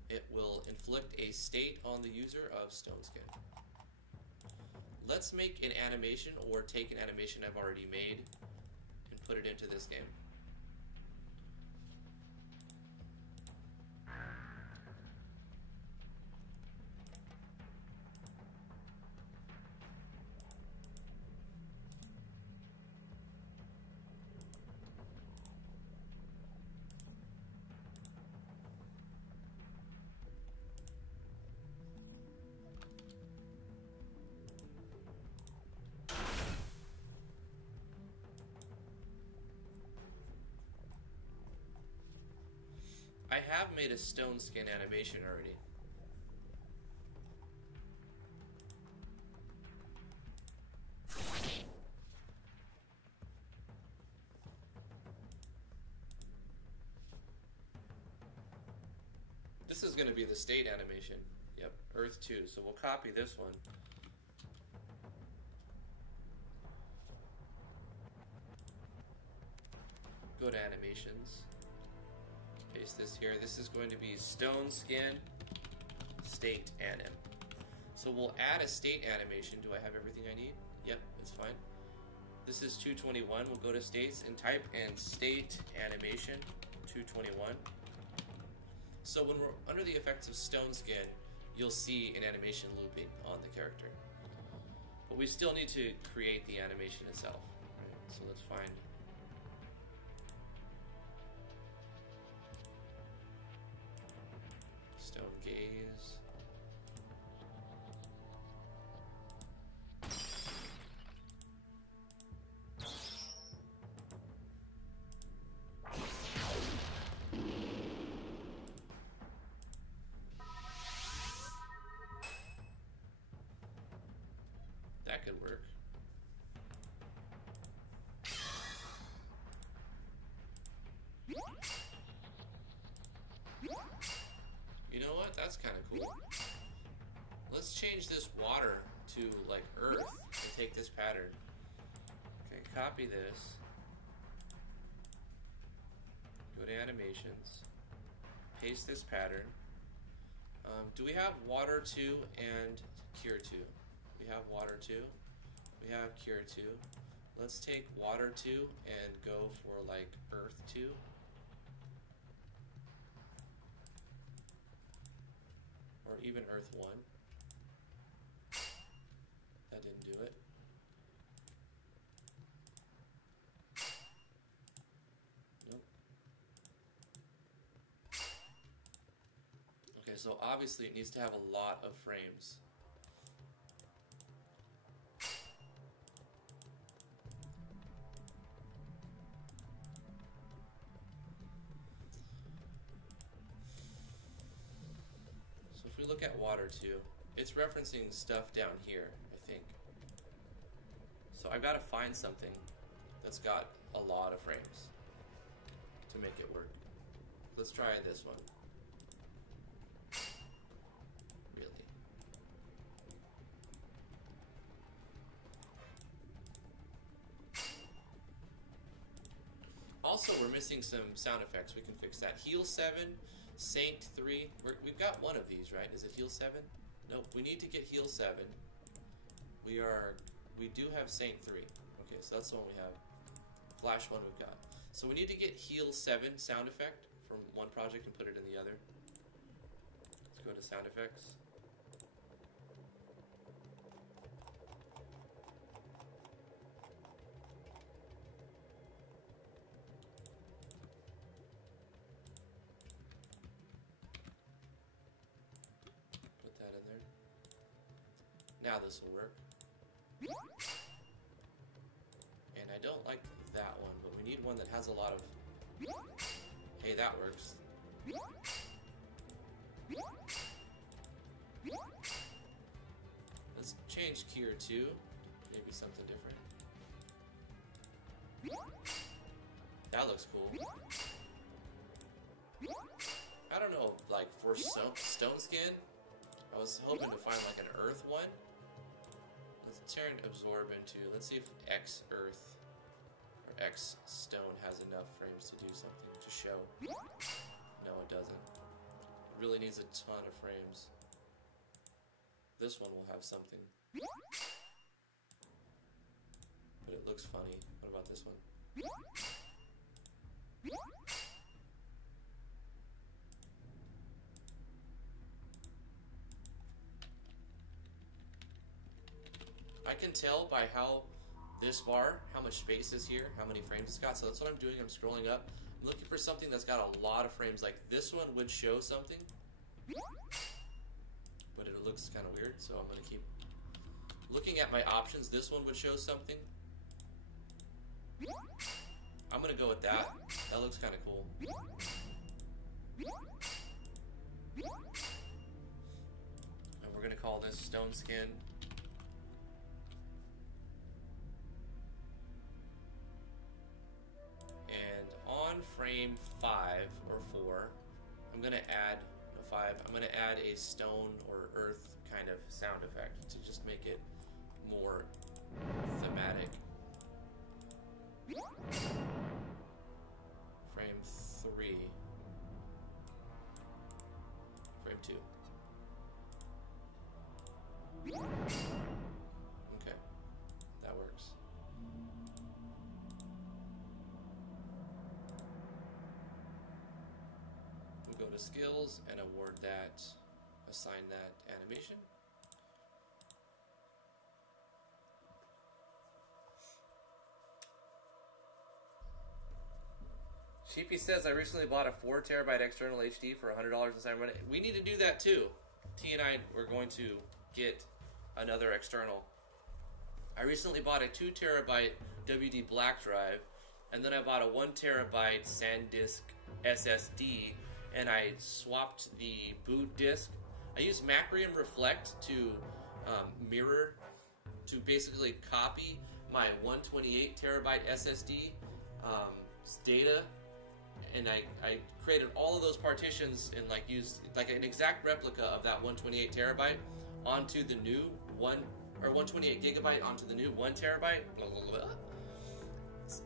it will inflict a state on the user of Stone Skin. Let's make an animation, or take an animation I've already made, and put it into this game. I have made a Stone Skin animation already. This is going to be the state animation. Yep, Earth 2. So we'll copy this one. Go to animations. Paste this here. This is going to be Stone Skin State Anim. So we'll add a state animation. Do I have everything I need? Yep, it's fine. This is 221. We'll go to states and type in state animation 221. So when we're under the effects of Stone Skin, you'll see an animation looping on the character. But we still need to create the animation itself. Right? So let's find Stone Gaze. That could work. You know what? That's kind of cool. Let's change this water to like earth and take this pattern. Okay, copy this. Go to animations. Paste this pattern. Do we have water 2 and cure 2? We have water 2. We have cure 2. Let's take water 2 and go for like earth 2. Or even earth 1. That didn't do it. Nope. Okay, so obviously it needs to have a lot of frames. If we look at water 2, it's referencing stuff down here, I think. So I've got to find something that's got a lot of frames to make it work. Let's try this one. Really? also, we're missing some sound effects. We can fix that. Heal 7, Saint 3. We've got one of these, right? Is it Heal 7? Nope, we need to get Heal 7. We do have Saint 3. Okay, so that's the one we have. Flash 1 we've got. So we need to get Heal 7 sound effect from one project and put it in the other. Let's go to sound effects. Put that in there. Now this will work. And I don't like that one, but we need one that has a lot of... Hey, that works. Let's change Kier 2. Maybe something different. That looks cool. I don't know, like for stone skin, I was hoping to find like an earth one. Let's turn absorb into, let's see if X earth or X stone has enough frames to do something, to show. No, it doesn't. It really needs a ton of frames. This one will have something. But it looks funny. What about this one? I can tell by how this bar, how much space is here, how many frames it's got. So that's what I'm doing. I'm scrolling up. I'm looking for something that's got a lot of frames. Like this one would show something, but it looks kind of weird. So I'm going to keep looking at my options. This one would show something. I'm going to go with that. That looks kind of cool. And we're going to call this Stone Skin. And on frame 5 or 4, I'm going to add, no 5, I'm going to add a stone or earth kind of sound effect to just make it more thematic. Frame 3. Frame 2. Okay, that works. We'll go to skills and award that, assign that animation. Sheepy says, I recently bought a 4 terabyte external HD for $100 inside running. We need to do that too. T and I were going to get another external. I recently bought a 2 terabyte WD black drive, and then I bought a 1 terabyte SanDisk SSD, and I swapped the boot disk. I used Macrium Reflect to mirror, to basically copy my 128 terabyte SSD data. And I created all of those partitions and like used like an exact replica of that 128 terabyte onto the new 128 gigabyte onto the new 1 terabyte. Blah, blah, blah.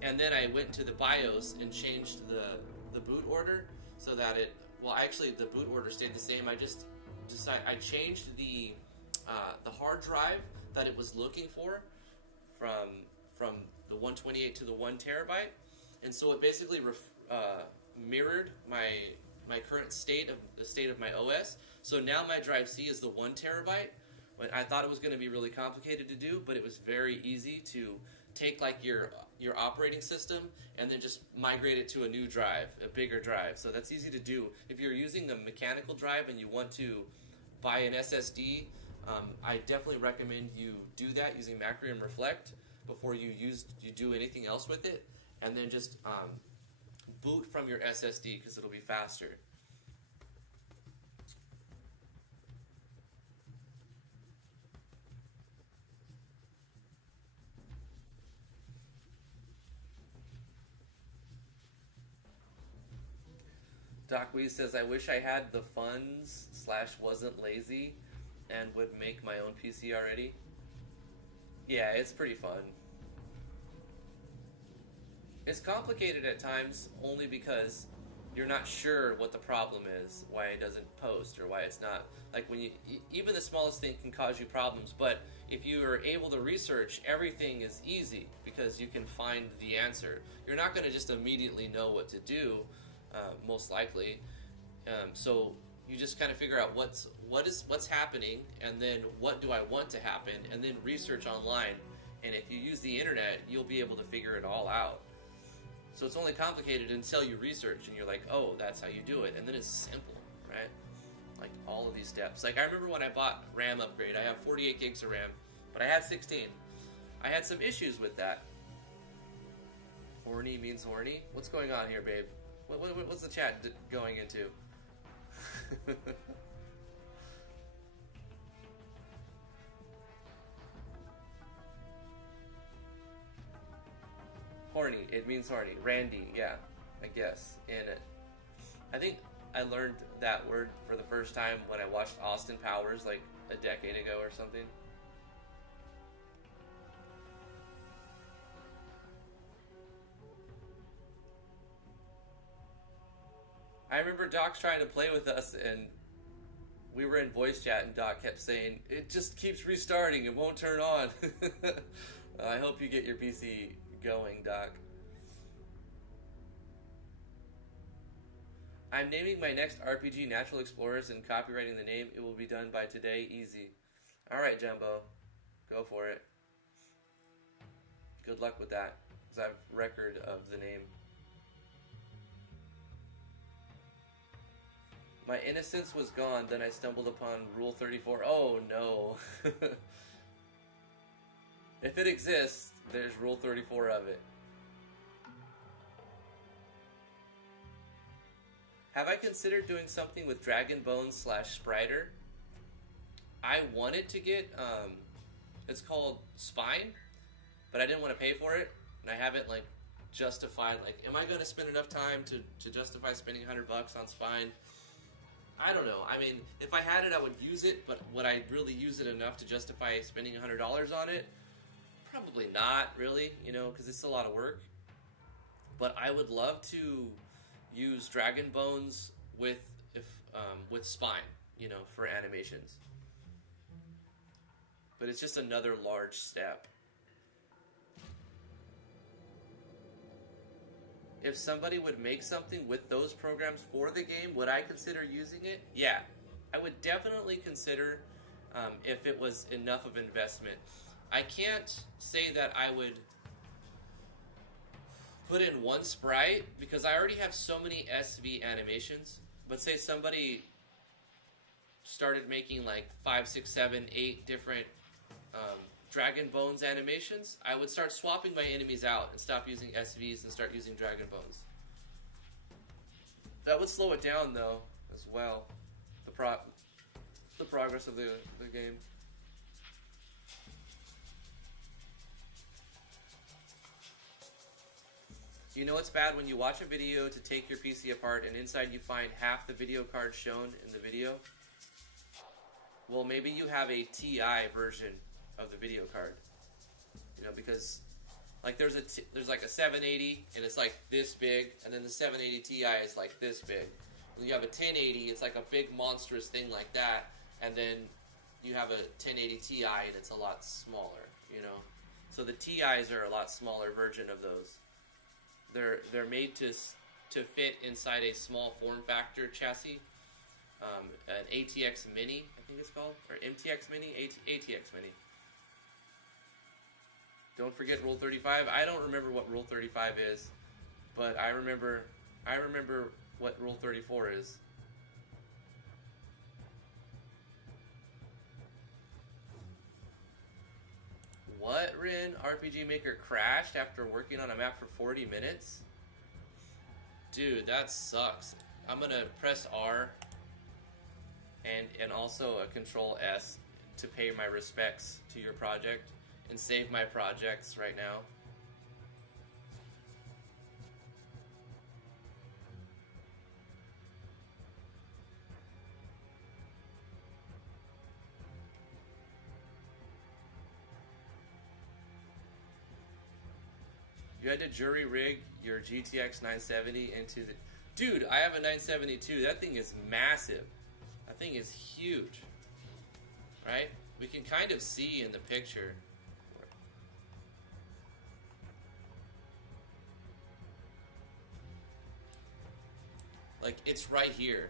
And then I went to the BIOS and changed the boot order so that it, well, actually the boot order stayed the same. I just decided, I changed the hard drive that it was looking for from the 128 to the 1 terabyte. And so it basically mirrored my current state of my OS. So now my drive C is the 1 terabyte. I thought it was going to be really complicated to do, but it was very easy to take like your operating system and then just migrate it to a new drive, a bigger drive. So that's easy to do. If you're using the mechanical drive and you want to buy an SSD, I definitely recommend you do that using Macrium Reflect before you do anything else with it, and then just boot from your SSD because it'll be faster. Doc Wee says, I wish I had the funds / wasn't lazy and would make my own PC already. Yeah, it's pretty fun. It's complicated at times only because you're not sure what the problem is, why it doesn't post or why it's not. Like when you, even the smallest thing can cause you problems, but if you are able to research, everything is easy because you can find the answer. You're not going to just immediately know what to do, most likely. So you just kind of figure out what's happening, and then what do I want to happen, and then research online. And if you use the internet, you'll be able to figure it all out. So it's only complicated until you research and you're like, oh, that's how you do it. And then it's simple, right? Like all of these steps. Like I remember when I bought RAM upgrade, I have 48 gigs of RAM, but I had 16. I had some issues with that. Horny means horny? What's going on here, babe? What's the chat going into? Horny, it means horny. Randy, yeah, I guess. And I think I learned that word for the first time when I watched Austin Powers like a decade ago or something. I remember Doc trying to play with us, and we were in voice chat, and Doc kept saying, it just keeps restarting, it won't turn on. I hope you get your PC going, Doc. I'm naming my next RPG Natural Explorers and copywriting the name. It will be done by today, easy. Alright, Jumbo. Go for it. Good luck with that, because I have record of the name. My innocence was gone, then I stumbled upon Rule 34. Oh, no. If it exists, there's Rule 34 of it. Have I considered doing something with Dragon Bones / Spriter? I wanted to get, it's called Spine, but I didn't want to pay for it, and I haven't, like, justified, like, am I going to spend enough time to justify spending $100 on Spine? I don't know. I mean, if I had it, I would use it, but would I really use it enough to justify spending $100 on it? Probably not, really, you know, because it's a lot of work. But I would love to use Dragon Bones with Spine, you know, for animations. But it's just another large step. If somebody would make something with those programs for the game, would I consider using it? Yeah, I would definitely consider if it was enough of an investment. I can't say that I would put in one sprite because I already have so many SV animations. But say somebody started making like 5, 6, 7, 8 different Dragon Bones animations, I would start swapping my enemies out and stop using SVs and start using Dragon Bones. That would slow it down though, as well. The progress of the game. You know it's bad when you watch a video to take your PC apart and inside you find half the video card shown in the video? Well, maybe you have a TI version of the video card, you know, because like there's like a 780 and it's like this big, and then the 780 Ti is like this big. And you have a 1080, it's like a big monstrous thing like that, and then you have a 1080 Ti and it's a lot smaller, you know. So the TIs are a lot smaller version of those. They're made to fit inside a small form factor chassis, an ATX Mini, I think it's called, or MTX Mini, ATX Mini. Don't forget Rule 35. I don't remember what Rule 35 is, but I remember what Rule 34 is. What, Rin? RPG Maker crashed after working on a map for 40 minutes? Dude, that sucks. I'm gonna press R and also a Control S to pay my respects to your project and save my projects right now. You had to jury rig your GTX 970 into the... Dude, I have a 972. That thing is massive. That thing is huge. Right? We can kind of see in the picture. Like, it's right here.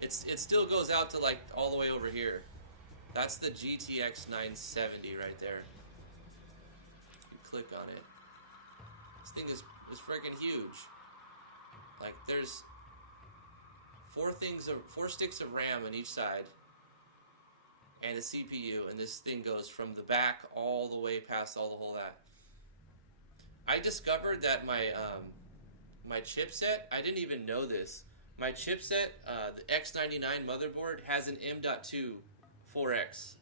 It still goes out to, like, all the way over here. That's the GTX 970 right there. You click on it. This thing is freaking huge. Like, there's four sticks of RAM on each side, and a CPU, and this thing goes from the back all the way past all the whole that. I discovered that my my chipset, I didn't even know this. My chipset, the X99 motherboard, has an M.2 4X,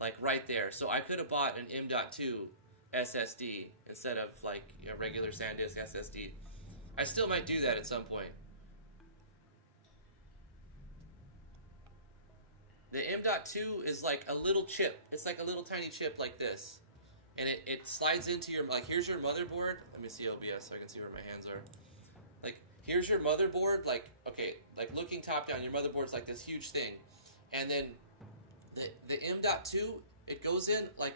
like right there. So I could have bought an M.2 SSD instead of like a regular SanDisk SSD. I still might do that at some point. The M.2 is like a little chip. It's like a little tiny chip like this. And it slides into your, like, here's your motherboard. Let me see OBS so I can see where my hands are. Like, here's your motherboard. Like, okay, like looking top down, your motherboard's like this huge thing. And then the M.2, it goes in like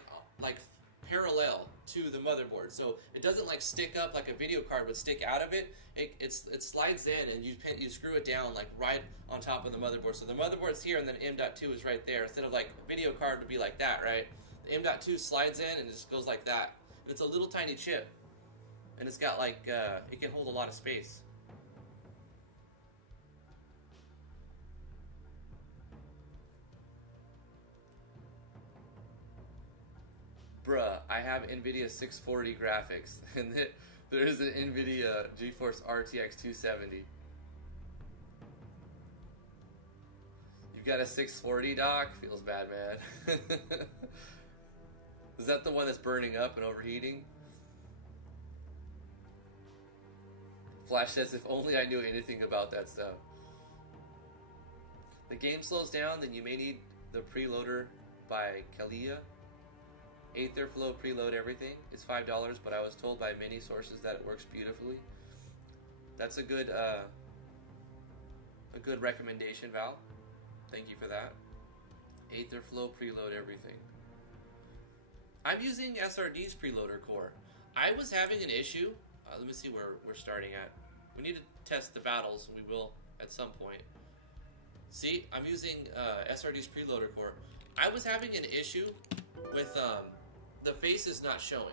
parallel to the motherboard. So it doesn't like stick up like a video card would stick out of it. It slides in and you screw it down like right on top of the motherboard. So the motherboard's here and then M.2 is right there. Instead of like a video card would be like that, right? The M.2 slides in and it just goes like that. And it's a little tiny chip. And it's got like, it can hold a lot of space. Bruh, I have NVIDIA 640 graphics, and there is an NVIDIA GeForce RTX 270. You've got a 640, Doc? Feels bad, man. Is that the one that's burning up and overheating? Flash says, if only I knew anything about that stuff. The game slows down, then you may need the preloader by Kalia. Aetherflow preload everything. It's $5, but I was told by many sources that it works beautifully. That's a good recommendation, Val. Thank you for that. Aetherflow preload everything. I'm using SRD's preloader core. I was having an issue. Let me see where we're starting at. We need to test the battles. We will at some point. See, I'm using SRD's preloader core. I was having an issue with the face is not showing.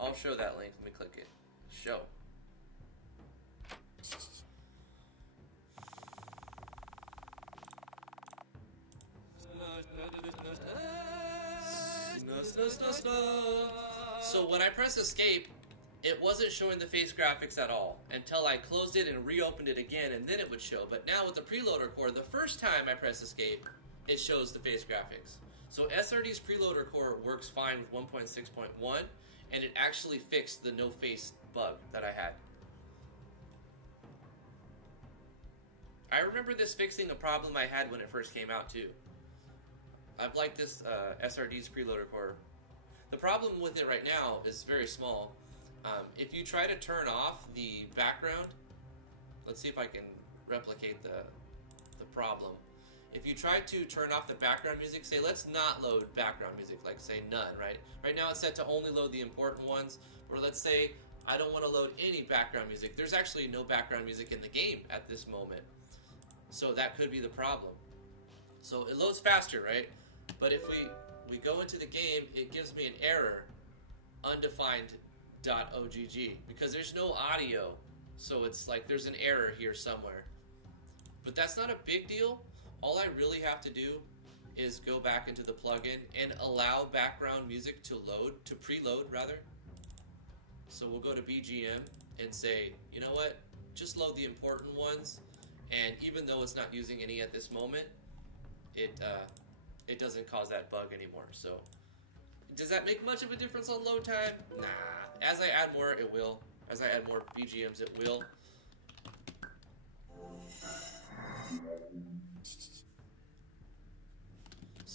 I'll show that link. Let me click it. Show. So when I press escape, it wasn't showing the face graphics at all until I closed it and reopened it again, and then it would show. But now with the preloader core, the first time I press escape, it shows the face graphics. So SRD's preloader core works fine with 1.6.1, and it actually fixed the no face bug that I had. I remember this fixing a problem I had when it first came out too. I've liked this SRD's preloader core. The problem with it right now is very small. If you try to turn off the background, let's see if I can replicate the problem. If you try to turn off the background music, say let's not load background music, like say none, right? Right now it's set to only load the important ones, or let's say I don't want to load any background music. There's actually no background music in the game at this moment. So that could be the problem. So it loads faster, right? But if we go into the game, it gives me an error, undefined.ogg, because there's no audio. So it's like there's an error here somewhere. But that's not a big deal. All I really have to do is go back into the plugin and allow background music to load, to preload rather. So we'll go to BGM and say, you know what, just load the important ones. And even though it's not using any at this moment, it doesn't cause that bug anymore. So does that make much of a difference on load time? Nah. As I add more, it will. As I add more BGMs, it will.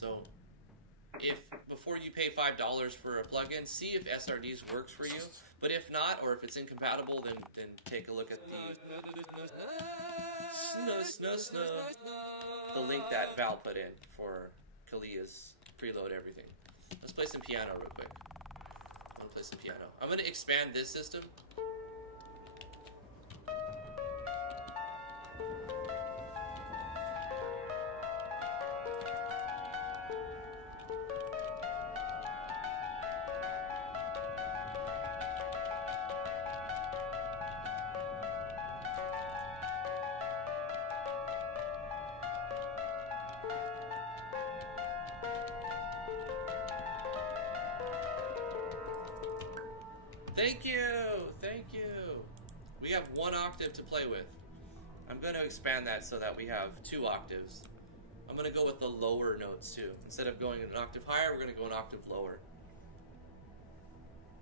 So if before you pay $5 for a plugin, see if SRDs works for you. But if not, or if it's incompatible, then take a look at the link that Val put in for Kalia's preload everything. Let's play some piano real quick. I'm gonna play some piano. I'm gonna expand this system. Thank you! Thank you! We have 1 octave to play with. I'm going to expand that so that we have 2 octaves. I'm going to go with the lower notes too. Instead of going an octave higher, we're going to go an octave lower.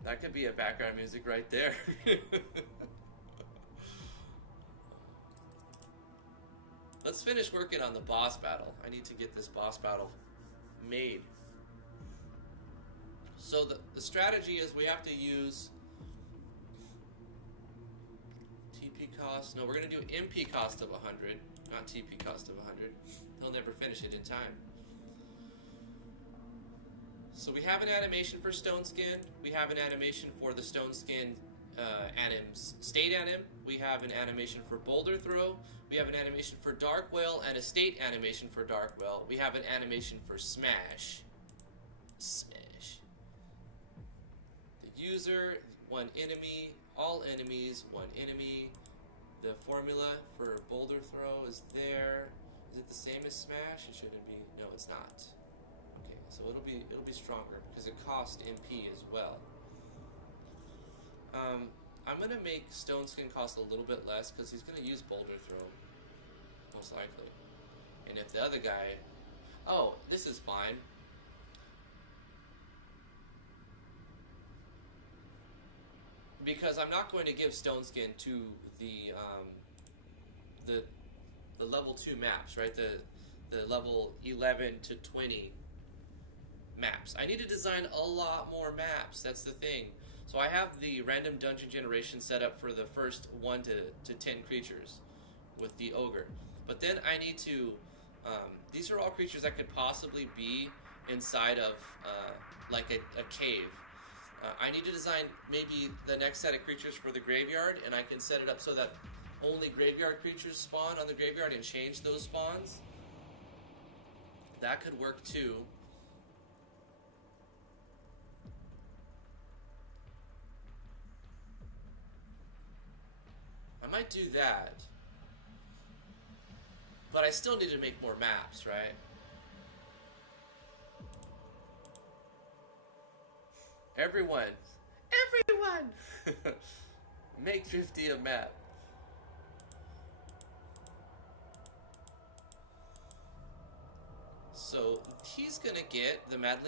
That could be a background music right there. Let's finish working on the boss battle. I need to get this boss battle made. So the strategy is we have to use TP cost. No, we're going to do MP cost of 100, not TP cost of 100. He'll never finish it in time. So we have an animation for Stone Skin. We have an animation for the Stone Skin anims, state anim. We have an animation for Boulder Throw. We have an animation for Dark Whale and a state animation for Dark Whale. We have an animation for Smash. Smash. The user, 1 enemy. All enemies, 1 enemy. The formula for Boulder Throw is there. Is it the same as Smash? It shouldn't be. No, it's not. Okay, so it'll be stronger because it costs MP as well. I'm gonna make Stone Skin cost a little bit less because he's gonna use Boulder Throw, most likely. And if the other guy, oh, this is fine. Because I'm not going to give Stone Skin to the level 2 maps, right? The level 11 to 20 maps. I need to design a lot more maps. That's the thing. So I have the random dungeon generation set up for the first 1 to 10 creatures with the ogre. But then I need to, these are all creatures that could possibly be inside of like a cave. I need to design maybe the next set of creatures for the graveyard, and I can set it up so that only graveyard creatures spawn on the graveyard and change those spawns. That could work too. I might do that. But I still need to make more maps, right? Everyone, make 50 a map. So he's gonna get the Mad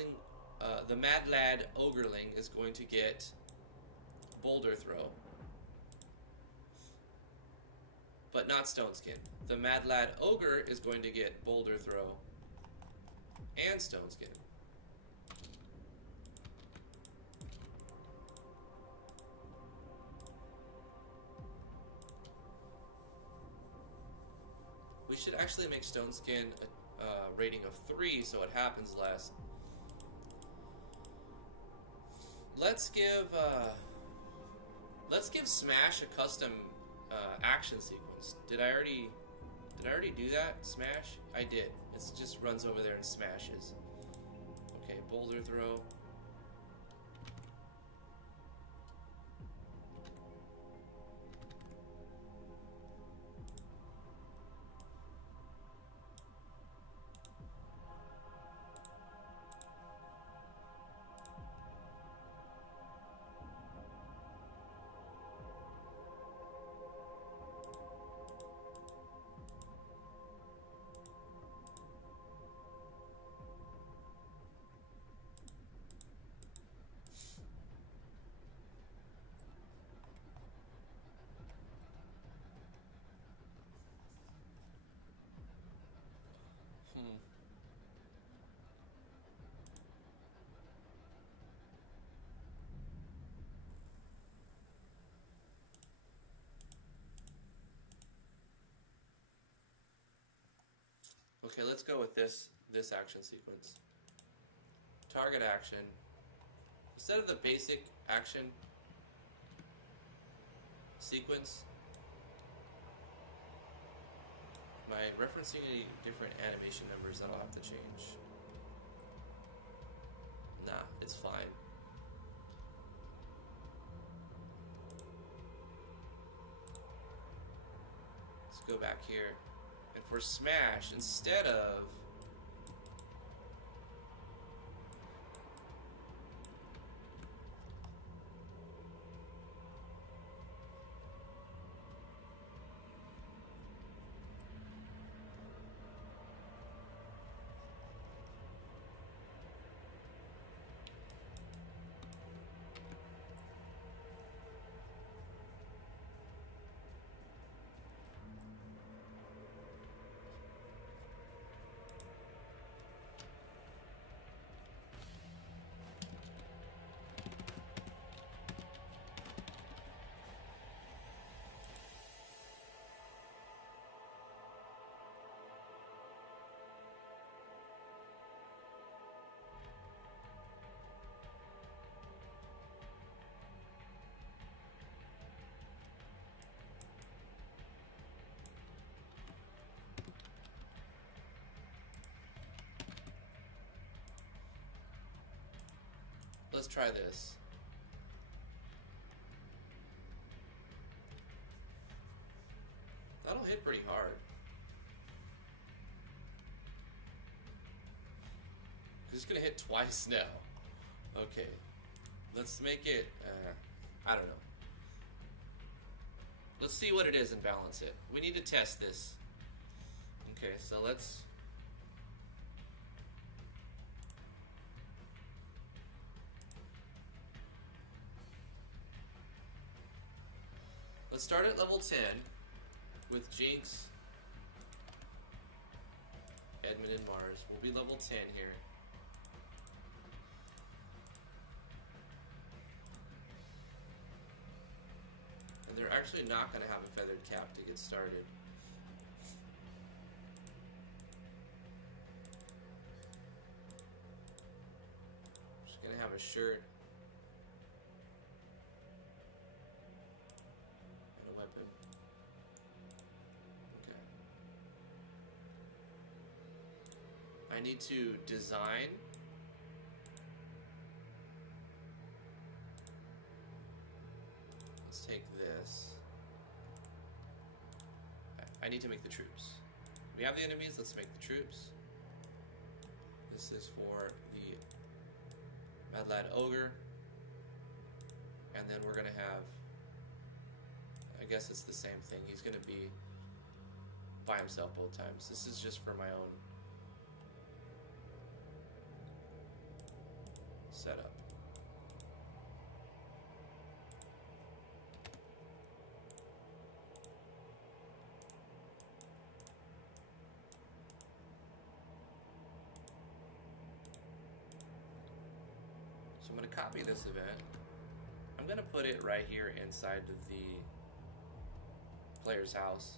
Lad Ogreling is going to get Boulder Throw, but not Stone Skin. The Mad Lad Ogre is going to get Boulder Throw and Stone Skin. We should actually make Stone Skin a rating of 3 so it happens less. Let's give Smash a custom action sequence. Did I already do that? Smash? I did. It just runs over there and smashes. Okay, Boulder Throw. Okay, let's go with this action sequence. Target action. Instead of the basic action sequence, am I referencing any different animation numbers that I'll have to change? Nah, it's fine. Let's go back here. And for smash, instead of let's try this. That'll hit pretty hard. It's gonna hit twice now. Okay. Let's make it, I don't know. Let's see what it is and balance it. We need to test this. Okay, so let's... Let's start at level 10 with Jinx, Edmund, and Mars. We'll be level 10 here. And they're actually not going to have a feathered cap to get started. Just going to have a shirt. I need to design let's take this. I need to make the troops. We have the enemies, let's make the troops. This is for the Mad Lad Ogre. And then we're gonna have, I guess it's the same thing. He's gonna be by himself both times. This is just for my own setup. So I'm going to copy this event. I'm going to put it right here inside of the player's house.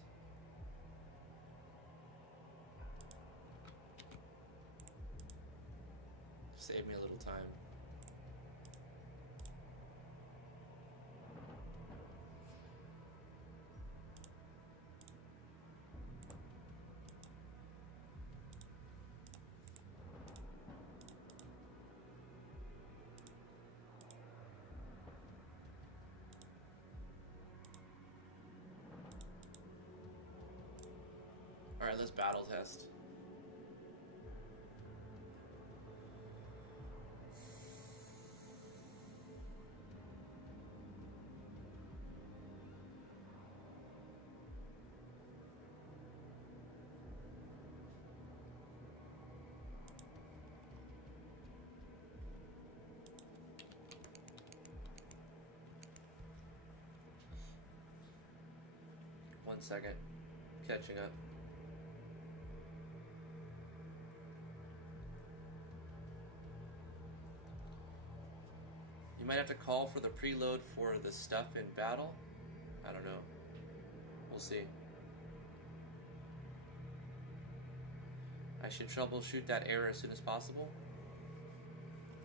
Save me a little time. Alright, let's battle test. One second, catching up. You might have to call for the preload for the stuff in battle. I don't know. We'll see. I should troubleshoot that error as soon as possible.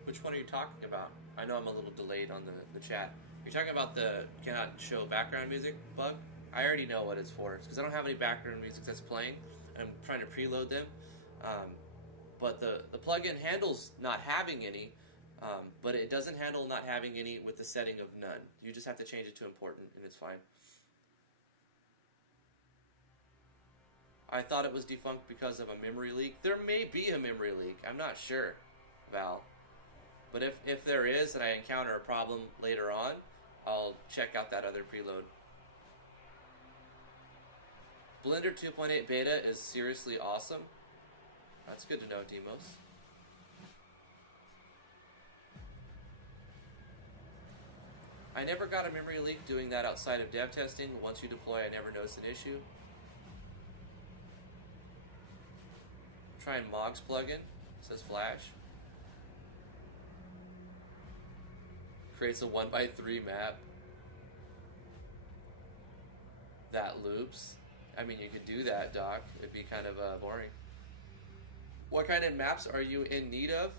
Which one are you talking about? I know I'm a little delayed on the chat. You're talking about the cannot show background music bug? I already know what it's for. It's because I don't have any background music that's playing. And I'm trying to preload them. But the plugin handles not having any, but it doesn't handle not having any with the setting of none. You just have to change it to important, and it's fine. I thought it was defunct because of a memory leak. There may be a memory leak. I'm not sure, Val. But if there is, and I encounter a problem later on, I'll check out that other preload. Blender 2.8 beta is seriously awesome. That's good to know, Demos. I never got a memory leak doing that outside of dev testing. Once you deploy, I never noticed an issue. Trying Mog's plugin, says Flash. Creates a 1x3 map. That loops. I mean, you could do that, Doc. It'd be kind of boring. What kind of maps are you in need of?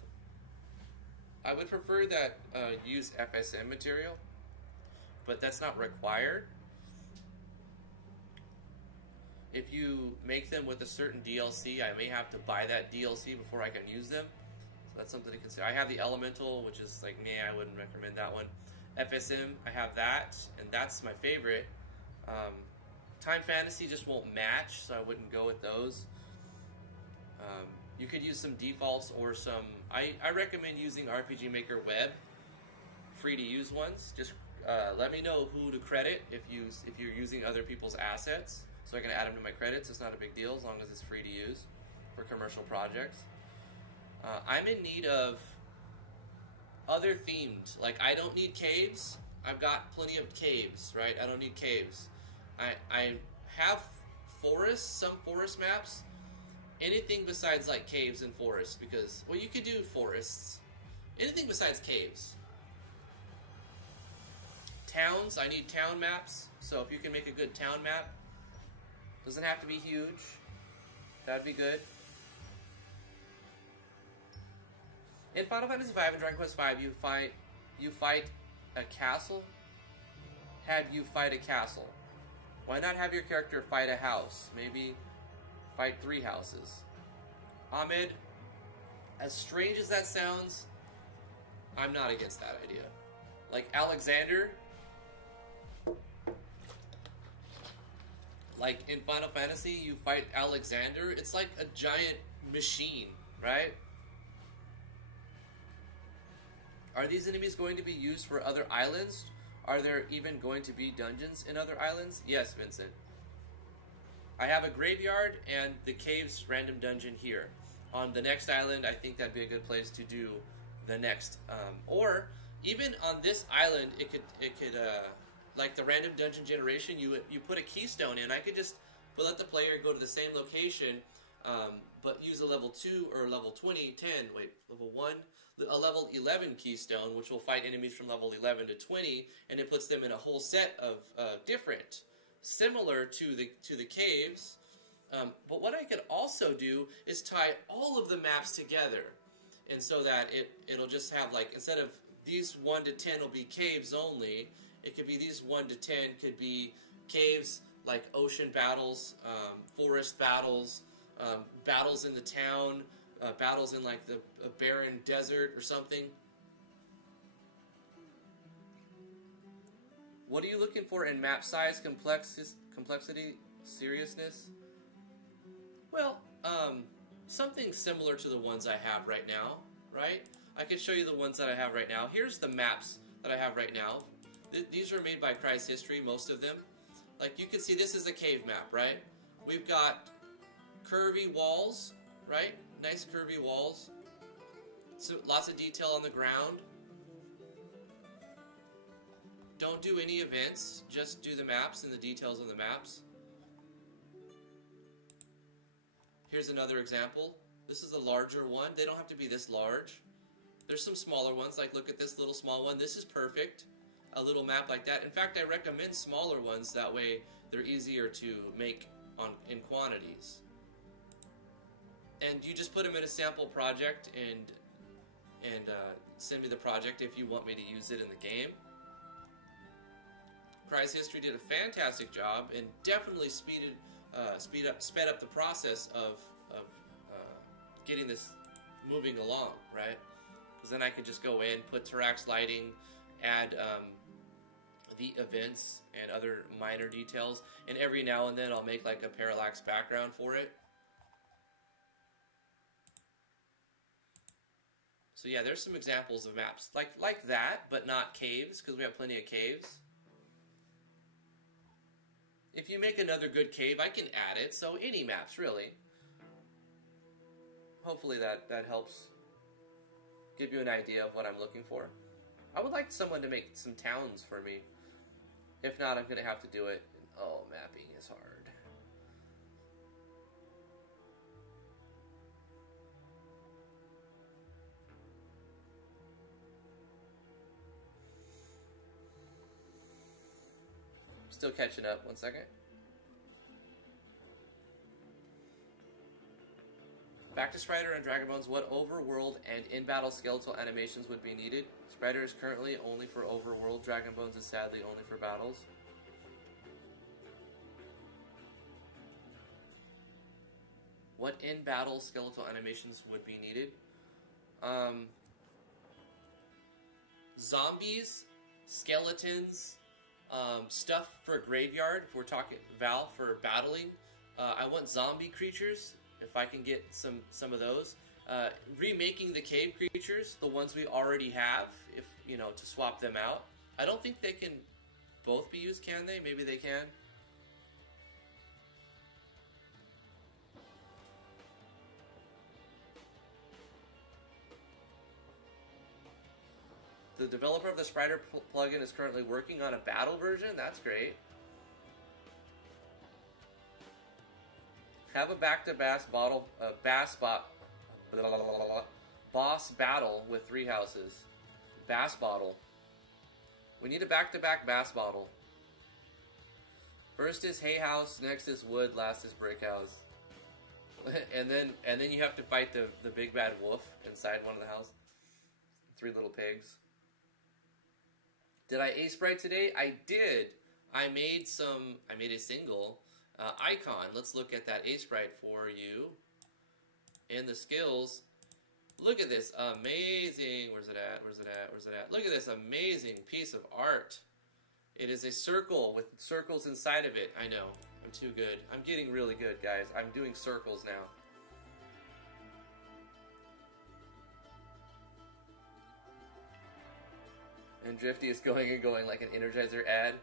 I would prefer that use FSM material, but that's not required. If you make them with a certain DLC, I may have to buy that DLC before I can use them. So that's something to consider. I have the Elemental, which is like, nah, I wouldn't recommend that one. FSM, I have that, and that's my favorite. Time Fantasy just won't match, so I wouldn't go with those. You could use some defaults or some... I recommend using RPG Maker Web, free to use ones. Just let me know who to credit if you're using other people's assets, so I can add them to my credits. It's not a big deal as long as it's free to use for commercial projects. I'm in need of other themed. Like, I don't need caves. I've got plenty of caves, right? I don't need caves. I have forests, some forest maps. Anything besides like caves and forests, because, well, you could do forests. Anything besides caves. Towns, I need town maps. So if you can make a good town map, doesn't have to be huge. That'd be good. In Final Fantasy V and Dragon Quest V, you fight a castle. Have you fight a castle? Why not have your character fight a house? Maybe fight 3 houses. Ahmed, as strange as that sounds, I'm not against that idea. Like Alexander, like in Final Fantasy, you fight Alexander, it's like a giant machine, right? Are these enemies going to be used for other islands? Are there even going to be dungeons in other islands? Yes, Vincent. I have a graveyard and the caves random dungeon here. On the next island, I think that'd be a good place to do the next. Or even on this island, it could like the random dungeon generation, you put a keystone in. I could just let the player go to the same location, but use a level 2 or level 20, 10, wait, level 1, a level 11 keystone, which will fight enemies from level 11 to 20, and it puts them in a whole set of different, similar to the caves. But what I could also do is tie all of the maps together, and so that it'll just have, like, instead of these 1 to 10 will be caves only, it could be these 1 to 10 could be caves, like ocean battles, forest battles, battles in the town, battles in like the barren desert or something. What are you looking for in map size, complexity, seriousness? Well, something similar to the ones I have right now, right? I can show you the ones that I have right now. Here's the maps that I have right now. These are made by Christ History, most of them. Like, you can see this is a cave map, right? We've got curvy walls, right? Nice curvy walls. So lots of detail on the ground. Don't do any events, just do the maps and the details on the maps. Here's another example. This is a larger one. They don't have to be this large. There's some smaller ones, like look at this little small one. This is perfect. A little map like that. In fact, I recommend smaller ones, that way they're easier to make in quantities. And you just put them in a sample project and send me the project if you want me to use it in the game. Cry's History did a fantastic job and definitely sped up the process of getting this moving along, right? Because then I could just go in, put Tarax lighting, add the events and other minor details, and every now and then I'll make like a parallax background for it. So yeah, there's some examples of maps like that, but not caves, because we have plenty of caves. If you make another good cave, I can add it. So any maps, really. Hopefully that helps give you an idea of what I'm looking for. I would like someone to make some towns for me. If not, I'm going to have to do it. Oh, mapping is hard. Still catching up. 1 second. Back to Strider and Dragon Bones. What overworld and in-battle skeletal animations would be needed? Strider is currently only for overworld. Dragon Bones is sadly only for battles. What in-battle skeletal animations would be needed? Zombies, skeletons, stuff for graveyard, if we're talking Val for battling. I want zombie creatures, if I can get some of those. Remaking the cave creatures, the ones we already have, if you know, to swap them out. I don't think they can both be used, can they? Maybe they can. The developer of the Strider plugin is currently working on a battle version. That's great. Have a back-to-back boss battle with 3 houses. Bass bottle. We need a back-to-back bass bottle. First is hay house, next is wood, last is brick house. and then you have to fight the big bad wolf inside one of the houses. 3 little pigs. Did I A-Sprite today? I did. I made a single icon. Let's look at that A-Sprite for you. In the skills, look at this amazing, where's it at? Look at this amazing piece of art. It is a circle with circles inside of it. I know, I'm too good. I'm getting really good, guys. I'm doing circles now. And Drifty is going and going like an Energizer ad.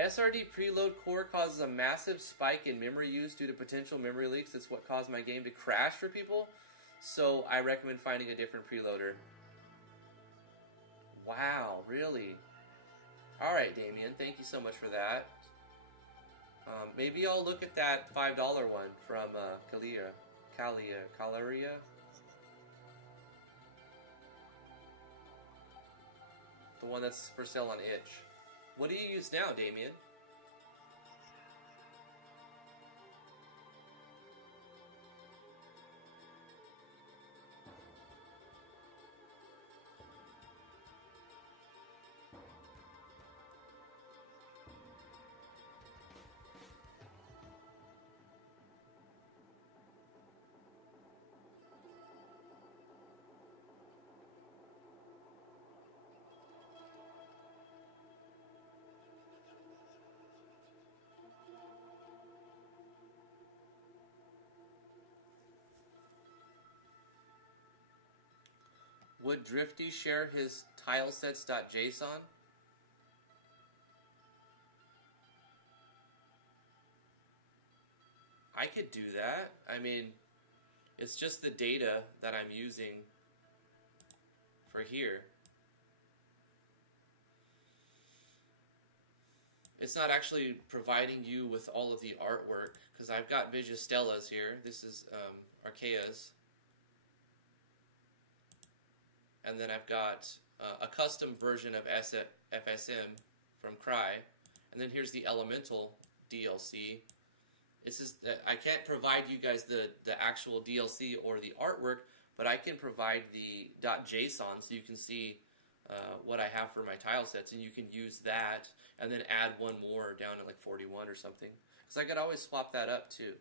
SRD preload core causes a massive spike in memory use due to potential memory leaks. It's what caused my game to crash for people. So I recommend finding a different preloader. Wow, really? Alright, Damian, thank you so much for that. Maybe I'll look at that $5 one from Caleria. The one that's for sale on Itch. What do you use now, Damian? Would Drifty share his tilesets.json? I could do that. I mean, it's just the data that I'm using for here. It's not actually providing you with all of the artwork, because I've got Vigistellas here. This is Archaeas. And then I've got a custom version of FSM from Cry. And then here's the Elemental DLC. It's just that I can't provide you guys the actual DLC or the artwork, but I can provide the .json so you can see what I have for my tile sets, and you can use that and then add one more down at like 41 or something. Because I could always swap that up too.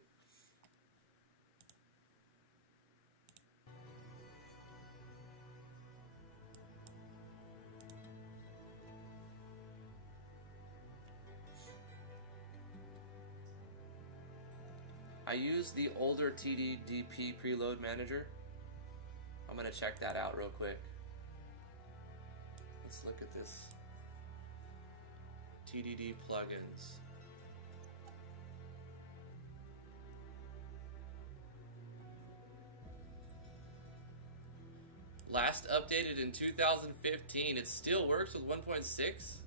I use the older TDDP preload manager. I'm gonna check that out real quick. Let's look at this. TDD plugins. Last updated in 2015. It still works with 1.6?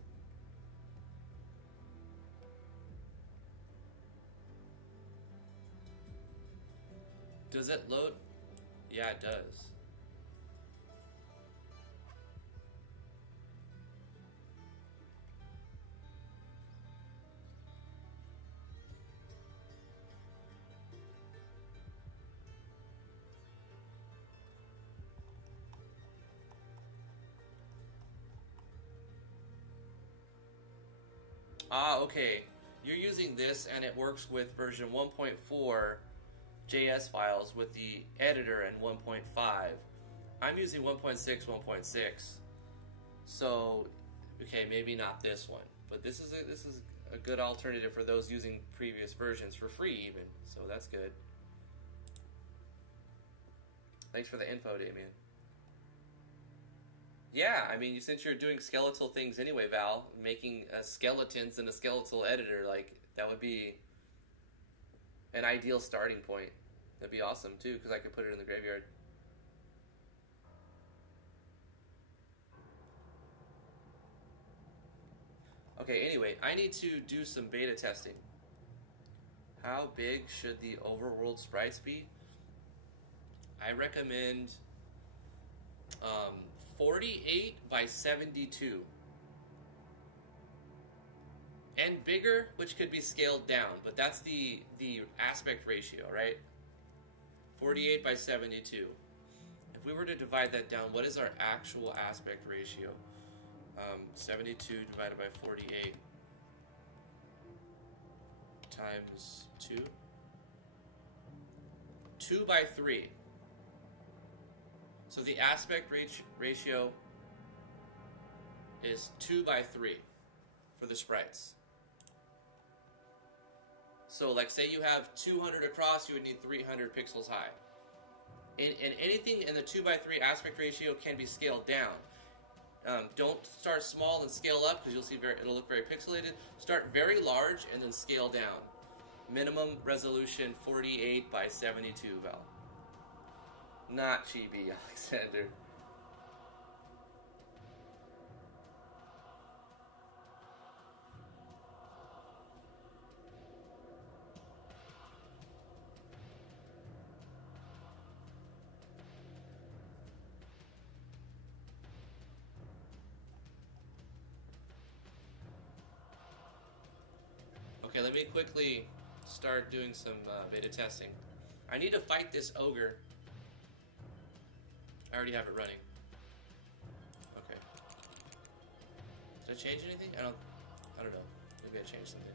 Does it load? Yeah, it does. Ah, okay. You're using this and it works with version 1.4 JS files with the editor and 1.5. I'm using 1.6, 1.6. So, okay, maybe not this one, but this is a good alternative for those using previous versions for free even. So that's good. Thanks for the info, Damian. Yeah, I mean, since you're doing skeletal things anyway, Val, making skeletons in a skeletal editor, like, that would be an ideal starting point. That'd be awesome, too, because I could put it in the graveyard. Okay, anyway, I need to do some beta testing. How big should the overworld sprites be? I recommend 48 by 72. And bigger, which could be scaled down, but that's the aspect ratio, right? 48 by 72. If we were to divide that down, what is our actual aspect ratio? 72 divided by 48 times 2. 2 by 3. So the aspect ratio is 2 by 3 for the sprites. So like say you have 200 across, you would need 300 pixels high. And anything in the 2 by 3 aspect ratio can be scaled down. Don't start small and scale up because you'll see it'll look very pixelated. Start very large and then scale down. Minimum resolution 48 by 72, Val. Not chibi, Alexander. Okay, let me quickly start doing some beta testing. I need to fight this ogre. I already have it running. Okay. Did I change anything? I don't know. Maybe I changed something.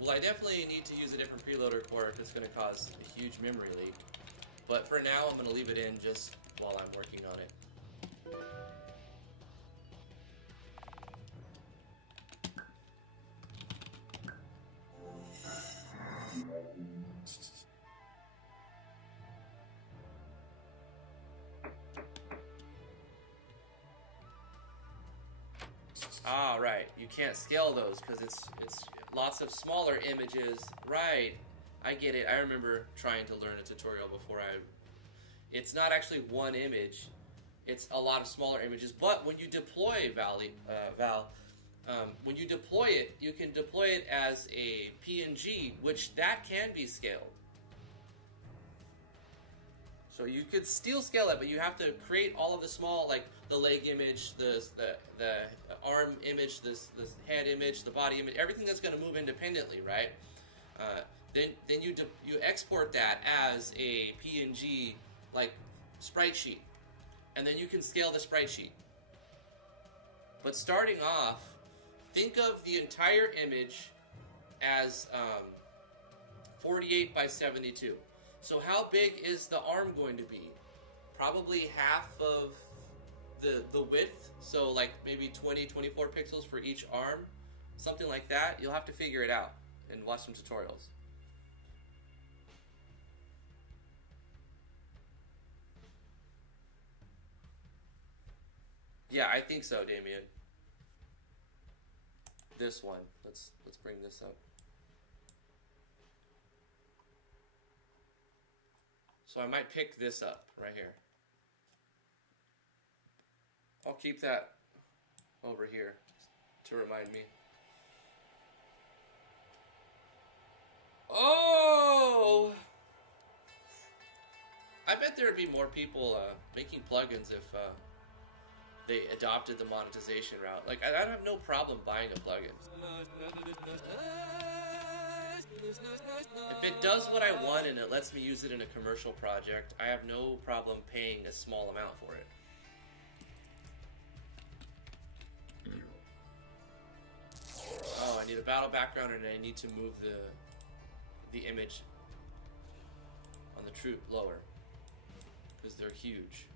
Well, I definitely need to use a different preloader core if it's going to cause a huge memory leak. But for now, I'm going to leave it in just while I'm working on it. Ah, right. You can't scale those because it's lots of smaller images. Right. I get it. I remember trying to learn a tutorial before it's not actually one image. It's a lot of smaller images. But when you deploy Val, when you deploy it, you can deploy it as a PNG, which that can be scaled. So you could still scale it, but you have to create all of the small, like the leg image, the arm image, the head image, the body image, everything that's going to move independently, right? Then you export that as a PNG like sprite sheet, and then you can scale the sprite sheet. But starting off, think of the entire image as 48 by 72. So how big is the arm going to be? Probably half of the width, so like maybe 20, 24 pixels for each arm, something like that. You'll have to figure it out and watch some tutorials. Yeah, I think so, Damian. This one. Let's bring this up. So I might pick this up right here. I'll keep that over here to remind me. Oh! I bet there would be more people making plugins if they adopted the monetization route. Like, I have no problem buying a plugin. If it does what I want and it lets me use it in a commercial project, I have no problem paying a small amount for it. Oh, I need a battle background and I need to move the image on the troop lower because they're huge.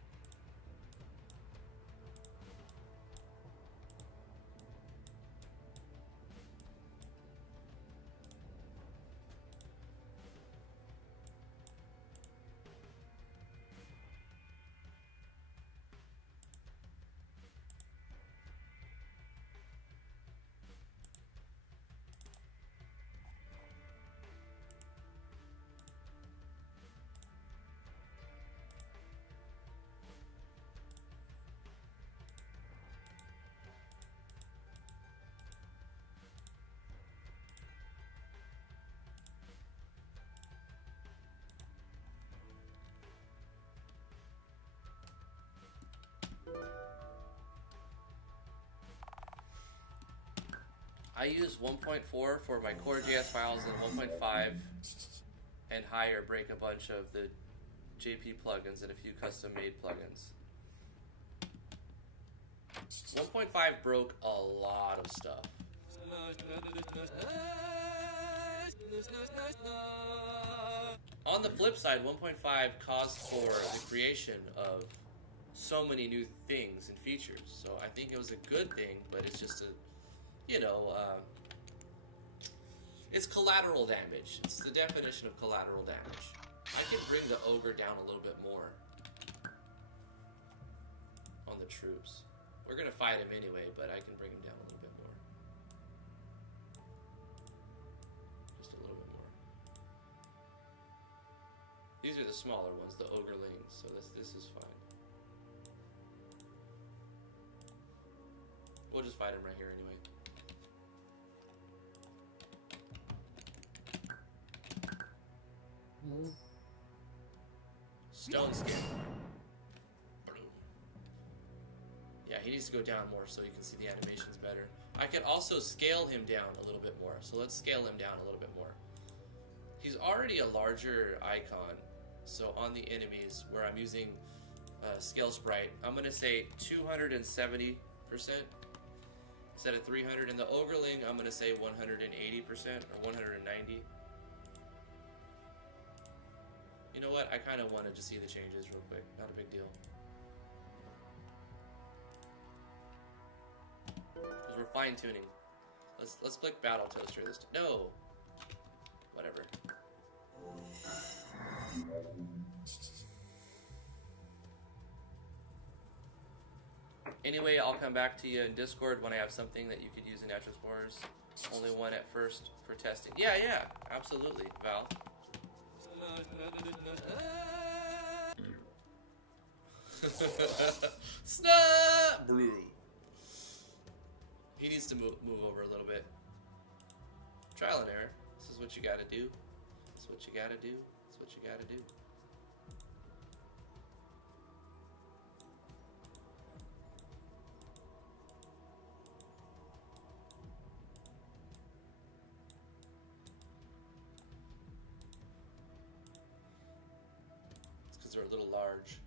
I use 1.4 for my core.js files and 1.5 and higher break a bunch of the JP plugins and a few custom made plugins. 1.5 broke a lot of stuff. On the flip side, 1.5 caused for the creation of so many new things and features. So I think it was a good thing, but it's just a, you know, it's collateral damage. It's the definition of collateral damage. I can bring the ogre down a little bit more on the troops. We're gonna fight him anyway, but I can bring him down a little bit more. Just a little bit more. These are the smaller ones, the ogrelings, so this is fine. We'll just fight him right here anyway. Stone skin. Yeah, he needs to go down more so you can see the animations better. I can also scale him down a little bit more. So let's scale him down a little bit more. He's already a larger icon. So on the enemies where I'm using scale sprite, I'm going to say 270% instead of 300. And the ogreling, I'm going to say 180% or 190. You know what? I kind of wanted to see the changes real quick. Not a big deal. Because we're fine tuning. Let's click Battle Toaster this time. No. Whatever. Anyway, I'll come back to you in Discord when I have something that you could use in Natural Explorers. Only one at first for testing. Yeah, absolutely, Val. Snap! Brew. He needs to move over a little bit. Trial and error. This is what you gotta do. This is what you gotta do. This is what you gotta do. are a little large.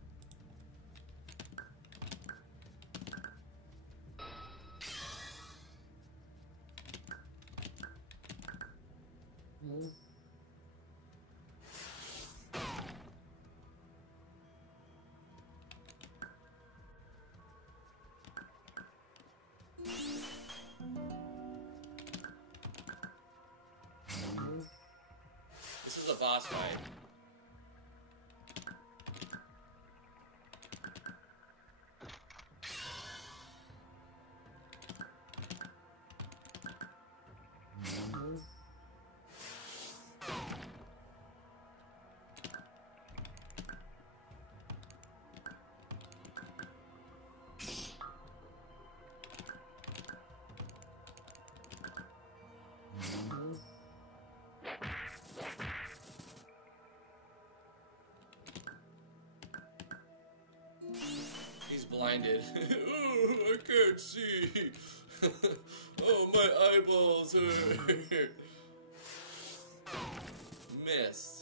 This is a boss fight. He's blinded. Oh, I can't see. Oh, my eyeballs hurt. Missed.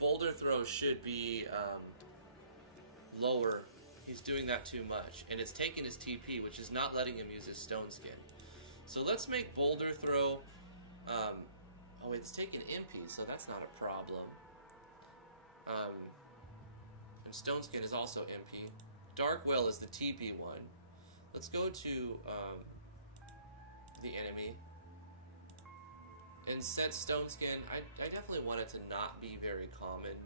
Boulder throw should be lower. He's doing that too much, and it's taking his TP, which is not letting him use his stone skin. So let's make boulder throw. Oh, it's taking MP, so that's not a problem. And stone skin is also MP. Darkwell is the TP one. Let's go to the enemy. And since Stone Skin, I definitely want it to not be very common,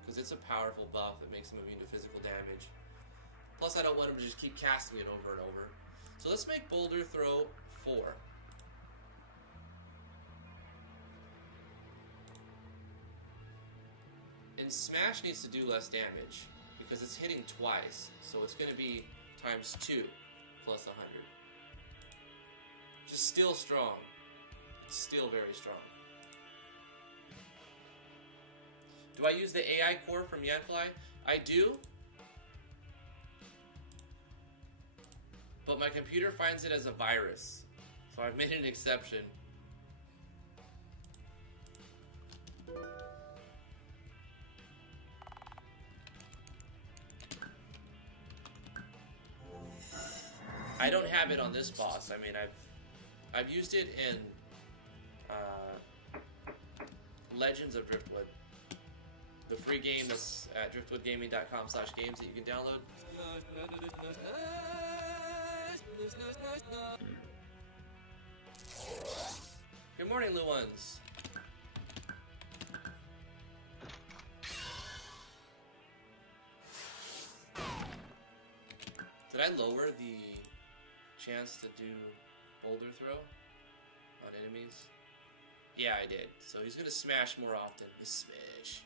because it's a powerful buff that makes him immune to physical damage. Plus, I don't want him to just keep casting it over and over. So let's make Boulder Throw 4. And Smash needs to do less damage, because it's hitting twice, so it's going to be times 2 plus 100. Just still strong. Still very strong. Do I use the AI core from Yanfly? I do. But my computer finds it as a virus. So I've made an exception. I don't have it on this boss. I mean, I've used it in Legends of Driftwood. The free game is at driftwoodgaming.com/games that you can download. Good morning, little ones. Did I lower the chance to do boulder throw on enemies? Yeah, I did. So he's gonna smash more often. The smash.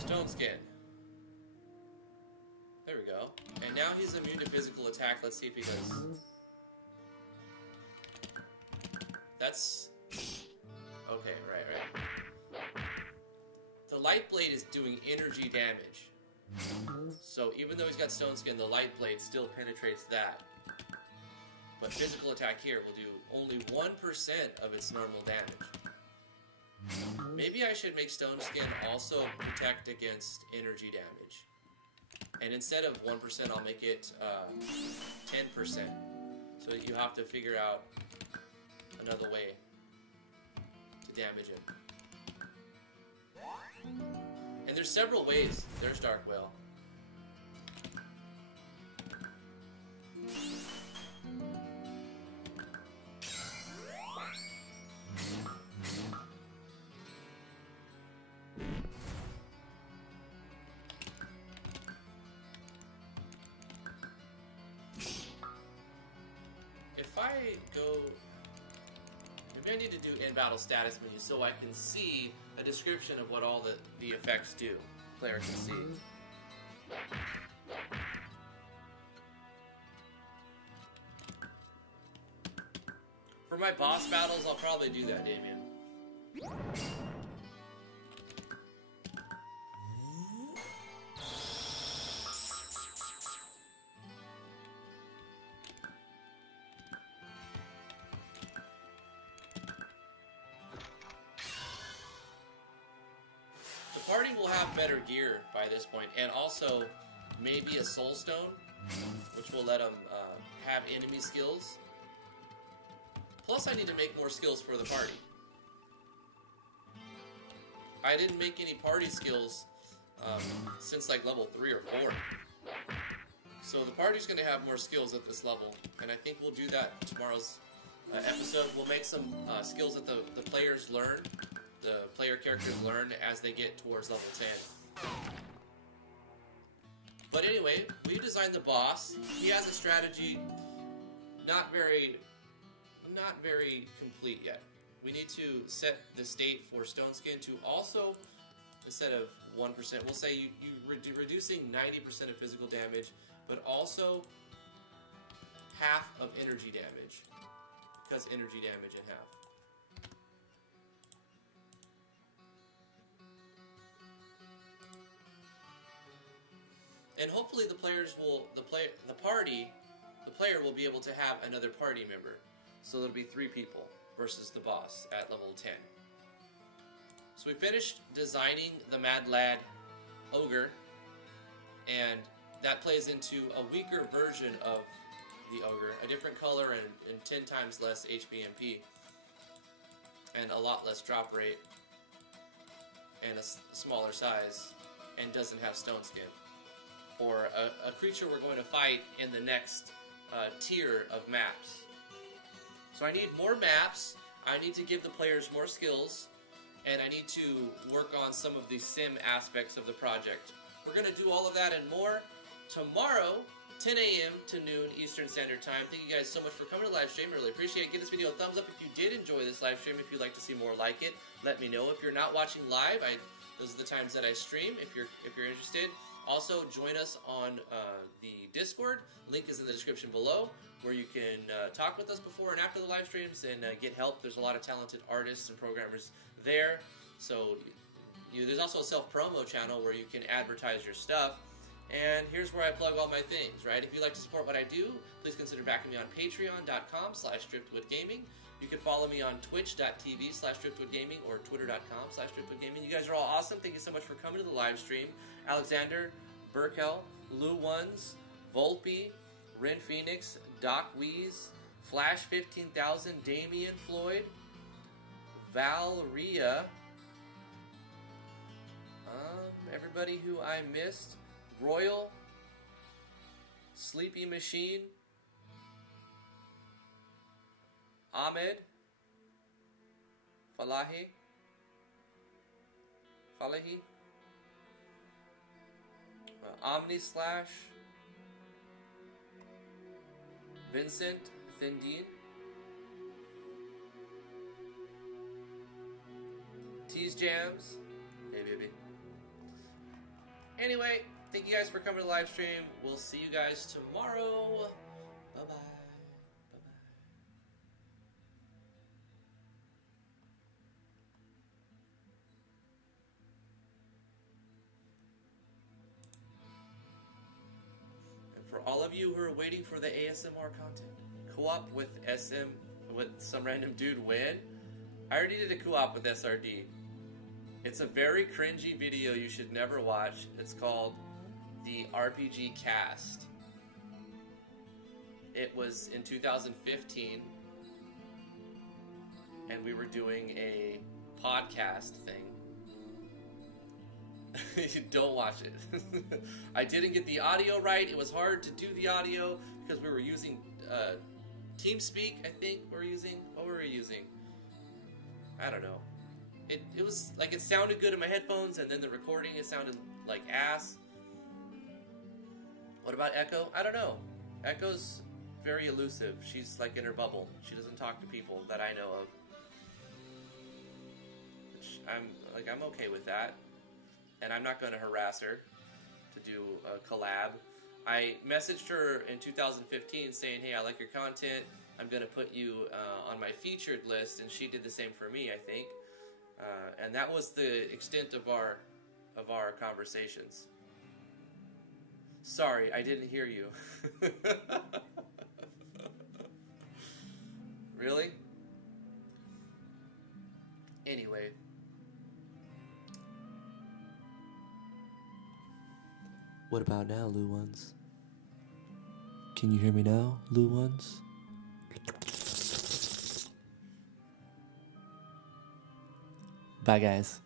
Stone Skin. There we go. And now he's immune to physical attack. Let's see if he does. That's... Okay, right. The Light Blade is doing energy damage. So even though he's got Stone Skin, the Light Blade still penetrates that. But physical attack here will do only 1% of its normal damage. Maybe I should make Stone Skin also protect against energy damage. And instead of 1%, I'll make it 10%. So you have to figure out another way to damage him. And there's several ways. There's Darkwell. Maybe I need to do in-battle status menu so I can see a description of what all the effects do. Player can see. For my boss battles, I'll probably do that, Damian. The party will have better gear by this point, and also maybe a soul stone, which will let them have enemy skills. Plus, I need to make more skills for the party. I didn't make any party skills since like level 3 or 4. So the party's going to have more skills at this level, and I think we'll do that tomorrow's episode. We'll make some skills that the players learn, the player characters learn as they get towards level 10. But anyway, we designed the boss. He has a strategy, not very complete yet. We need to set the state for Stone Skin to also, instead of 1%, we'll say you're reducing 90% of physical damage, but also half of energy damage, because energy damage in half. And hopefully the player will be able to have another party member. So there'll be 3 people versus the boss at level 10. So we finished designing the Mad Lad Ogre, and that plays into a weaker version of the Ogre, a different color and 10 times less HP/MP, and a lot less drop rate, and a smaller size, and doesn't have Stone Skin. For a creature we're going to fight in the next tier of maps. So I need more maps, I need to give the players more skills, and I need to work on some of the sim aspects of the project. We're going to do all of that and more tomorrow, 10 a.m. to noon Eastern Standard Time. Thank you guys so much for coming to the live stream. Really appreciate it. Give this video a thumbs up if you did enjoy this live stream. If you'd like to see more like it, let me know. If you're not watching live, those are the times that I stream. If you're interested, also join us on the Discord. Link is in the description below, where you can talk with us before and after the live streams and get help. There's a lot of talented artists and programmers there. So there's also a self-promo channel where you can advertise your stuff. And here's where I plug all my things, right? If you'd like to support what I do, please consider backing me on patreon.com/driftwoodgaming. You can follow me on twitch.tv/driftwoodgaming or twitter.com/driftwoodgaming. You guys are all awesome. Thank you so much for coming to the live stream. Alexander, Burkel, Lou Ones, Volpe, Ren Phoenix, Doc Weeze, Flash 15,000, Damian, Floyd, Valria, everybody who I missed, Royal, Sleepy Machine, Ahmed, Falahi, Omni Slash, Vincent Thindine, Tease Jams, hey baby. Anyway, thank you guys for coming to the live stream. We'll see you guys tomorrow. Bye bye. For all of you who are waiting for the ASMR content, co-op with some random dude win. I already did a co-op with SRD. It's a very cringy video you should never watch. It's called the RPG Cast. It was in 2015, and we were doing a podcast thing. Don't watch it. I didn't get the audio right. It was hard to do the audio because we were using TeamSpeak, I think we're using. What were we using? I don't know. It was like it sounded good in my headphones, and then the recording, it sounded like ass. What about echo? I don't know. Echo's very elusive. She's like in her bubble. She doesn't talk to people that I know of. Which I'm okay with that. And I'm not going to harass her to do a collab. I messaged her in 2015 saying, hey, I like your content. I'm going to put you on my featured list. And she did the same for me, I think. And that was the extent of our conversations. Sorry, I didn't hear you. Really? Anyway. What about now, Lou Ones? Can you hear me now, Lou Ones? Bye, guys.